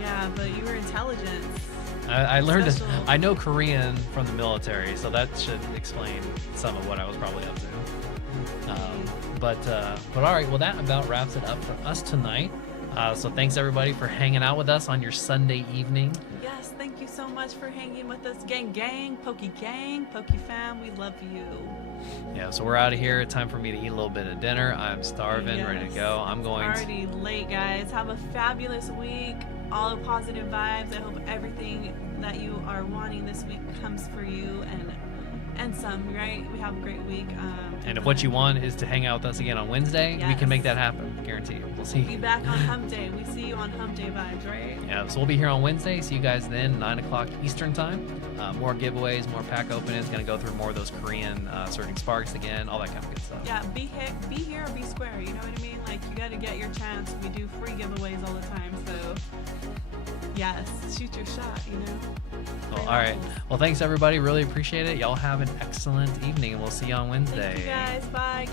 Yeah, but you were intelligent. I learned Special. I know Korean from the military, so that should explain some of what I was probably up to. But all right, well that about wraps it up for us tonight. So thanks everybody for hanging out with us on your Sunday evening. Yes, thank you so much for hanging with us, gang, Poke fam, we love you. Yeah, so we're out of here. Time for me to eat a little bit of dinner. I'm starving, ready to go. I'm going. It's already late, guys. Have a fabulous week. All positive vibes. I hope everything that you are wanting this week comes for you and some, right? We have a great week. And if what you want is to hang out with us again on Wednesday, we can make that happen. Guarantee you. We'll see. Be back on Hump Day. We see you on Hump Day vibes, right? Yeah, so we'll be here on Wednesday. See you guys then, 9 o'clock Eastern time. More giveaways, more pack openings. Going to go through more of those Korean Surging Sparks again, all that kind of good stuff. Yeah, be here or be square. You know what I mean? Like, you got to get your chance. We do free giveaways all the time, so yes, shoot your shot, you know? Cool. All right. Well, thanks everybody. Really appreciate it. Y'all have an excellent evening, and we'll see you on Wednesday. Thank you guys. Bye. Good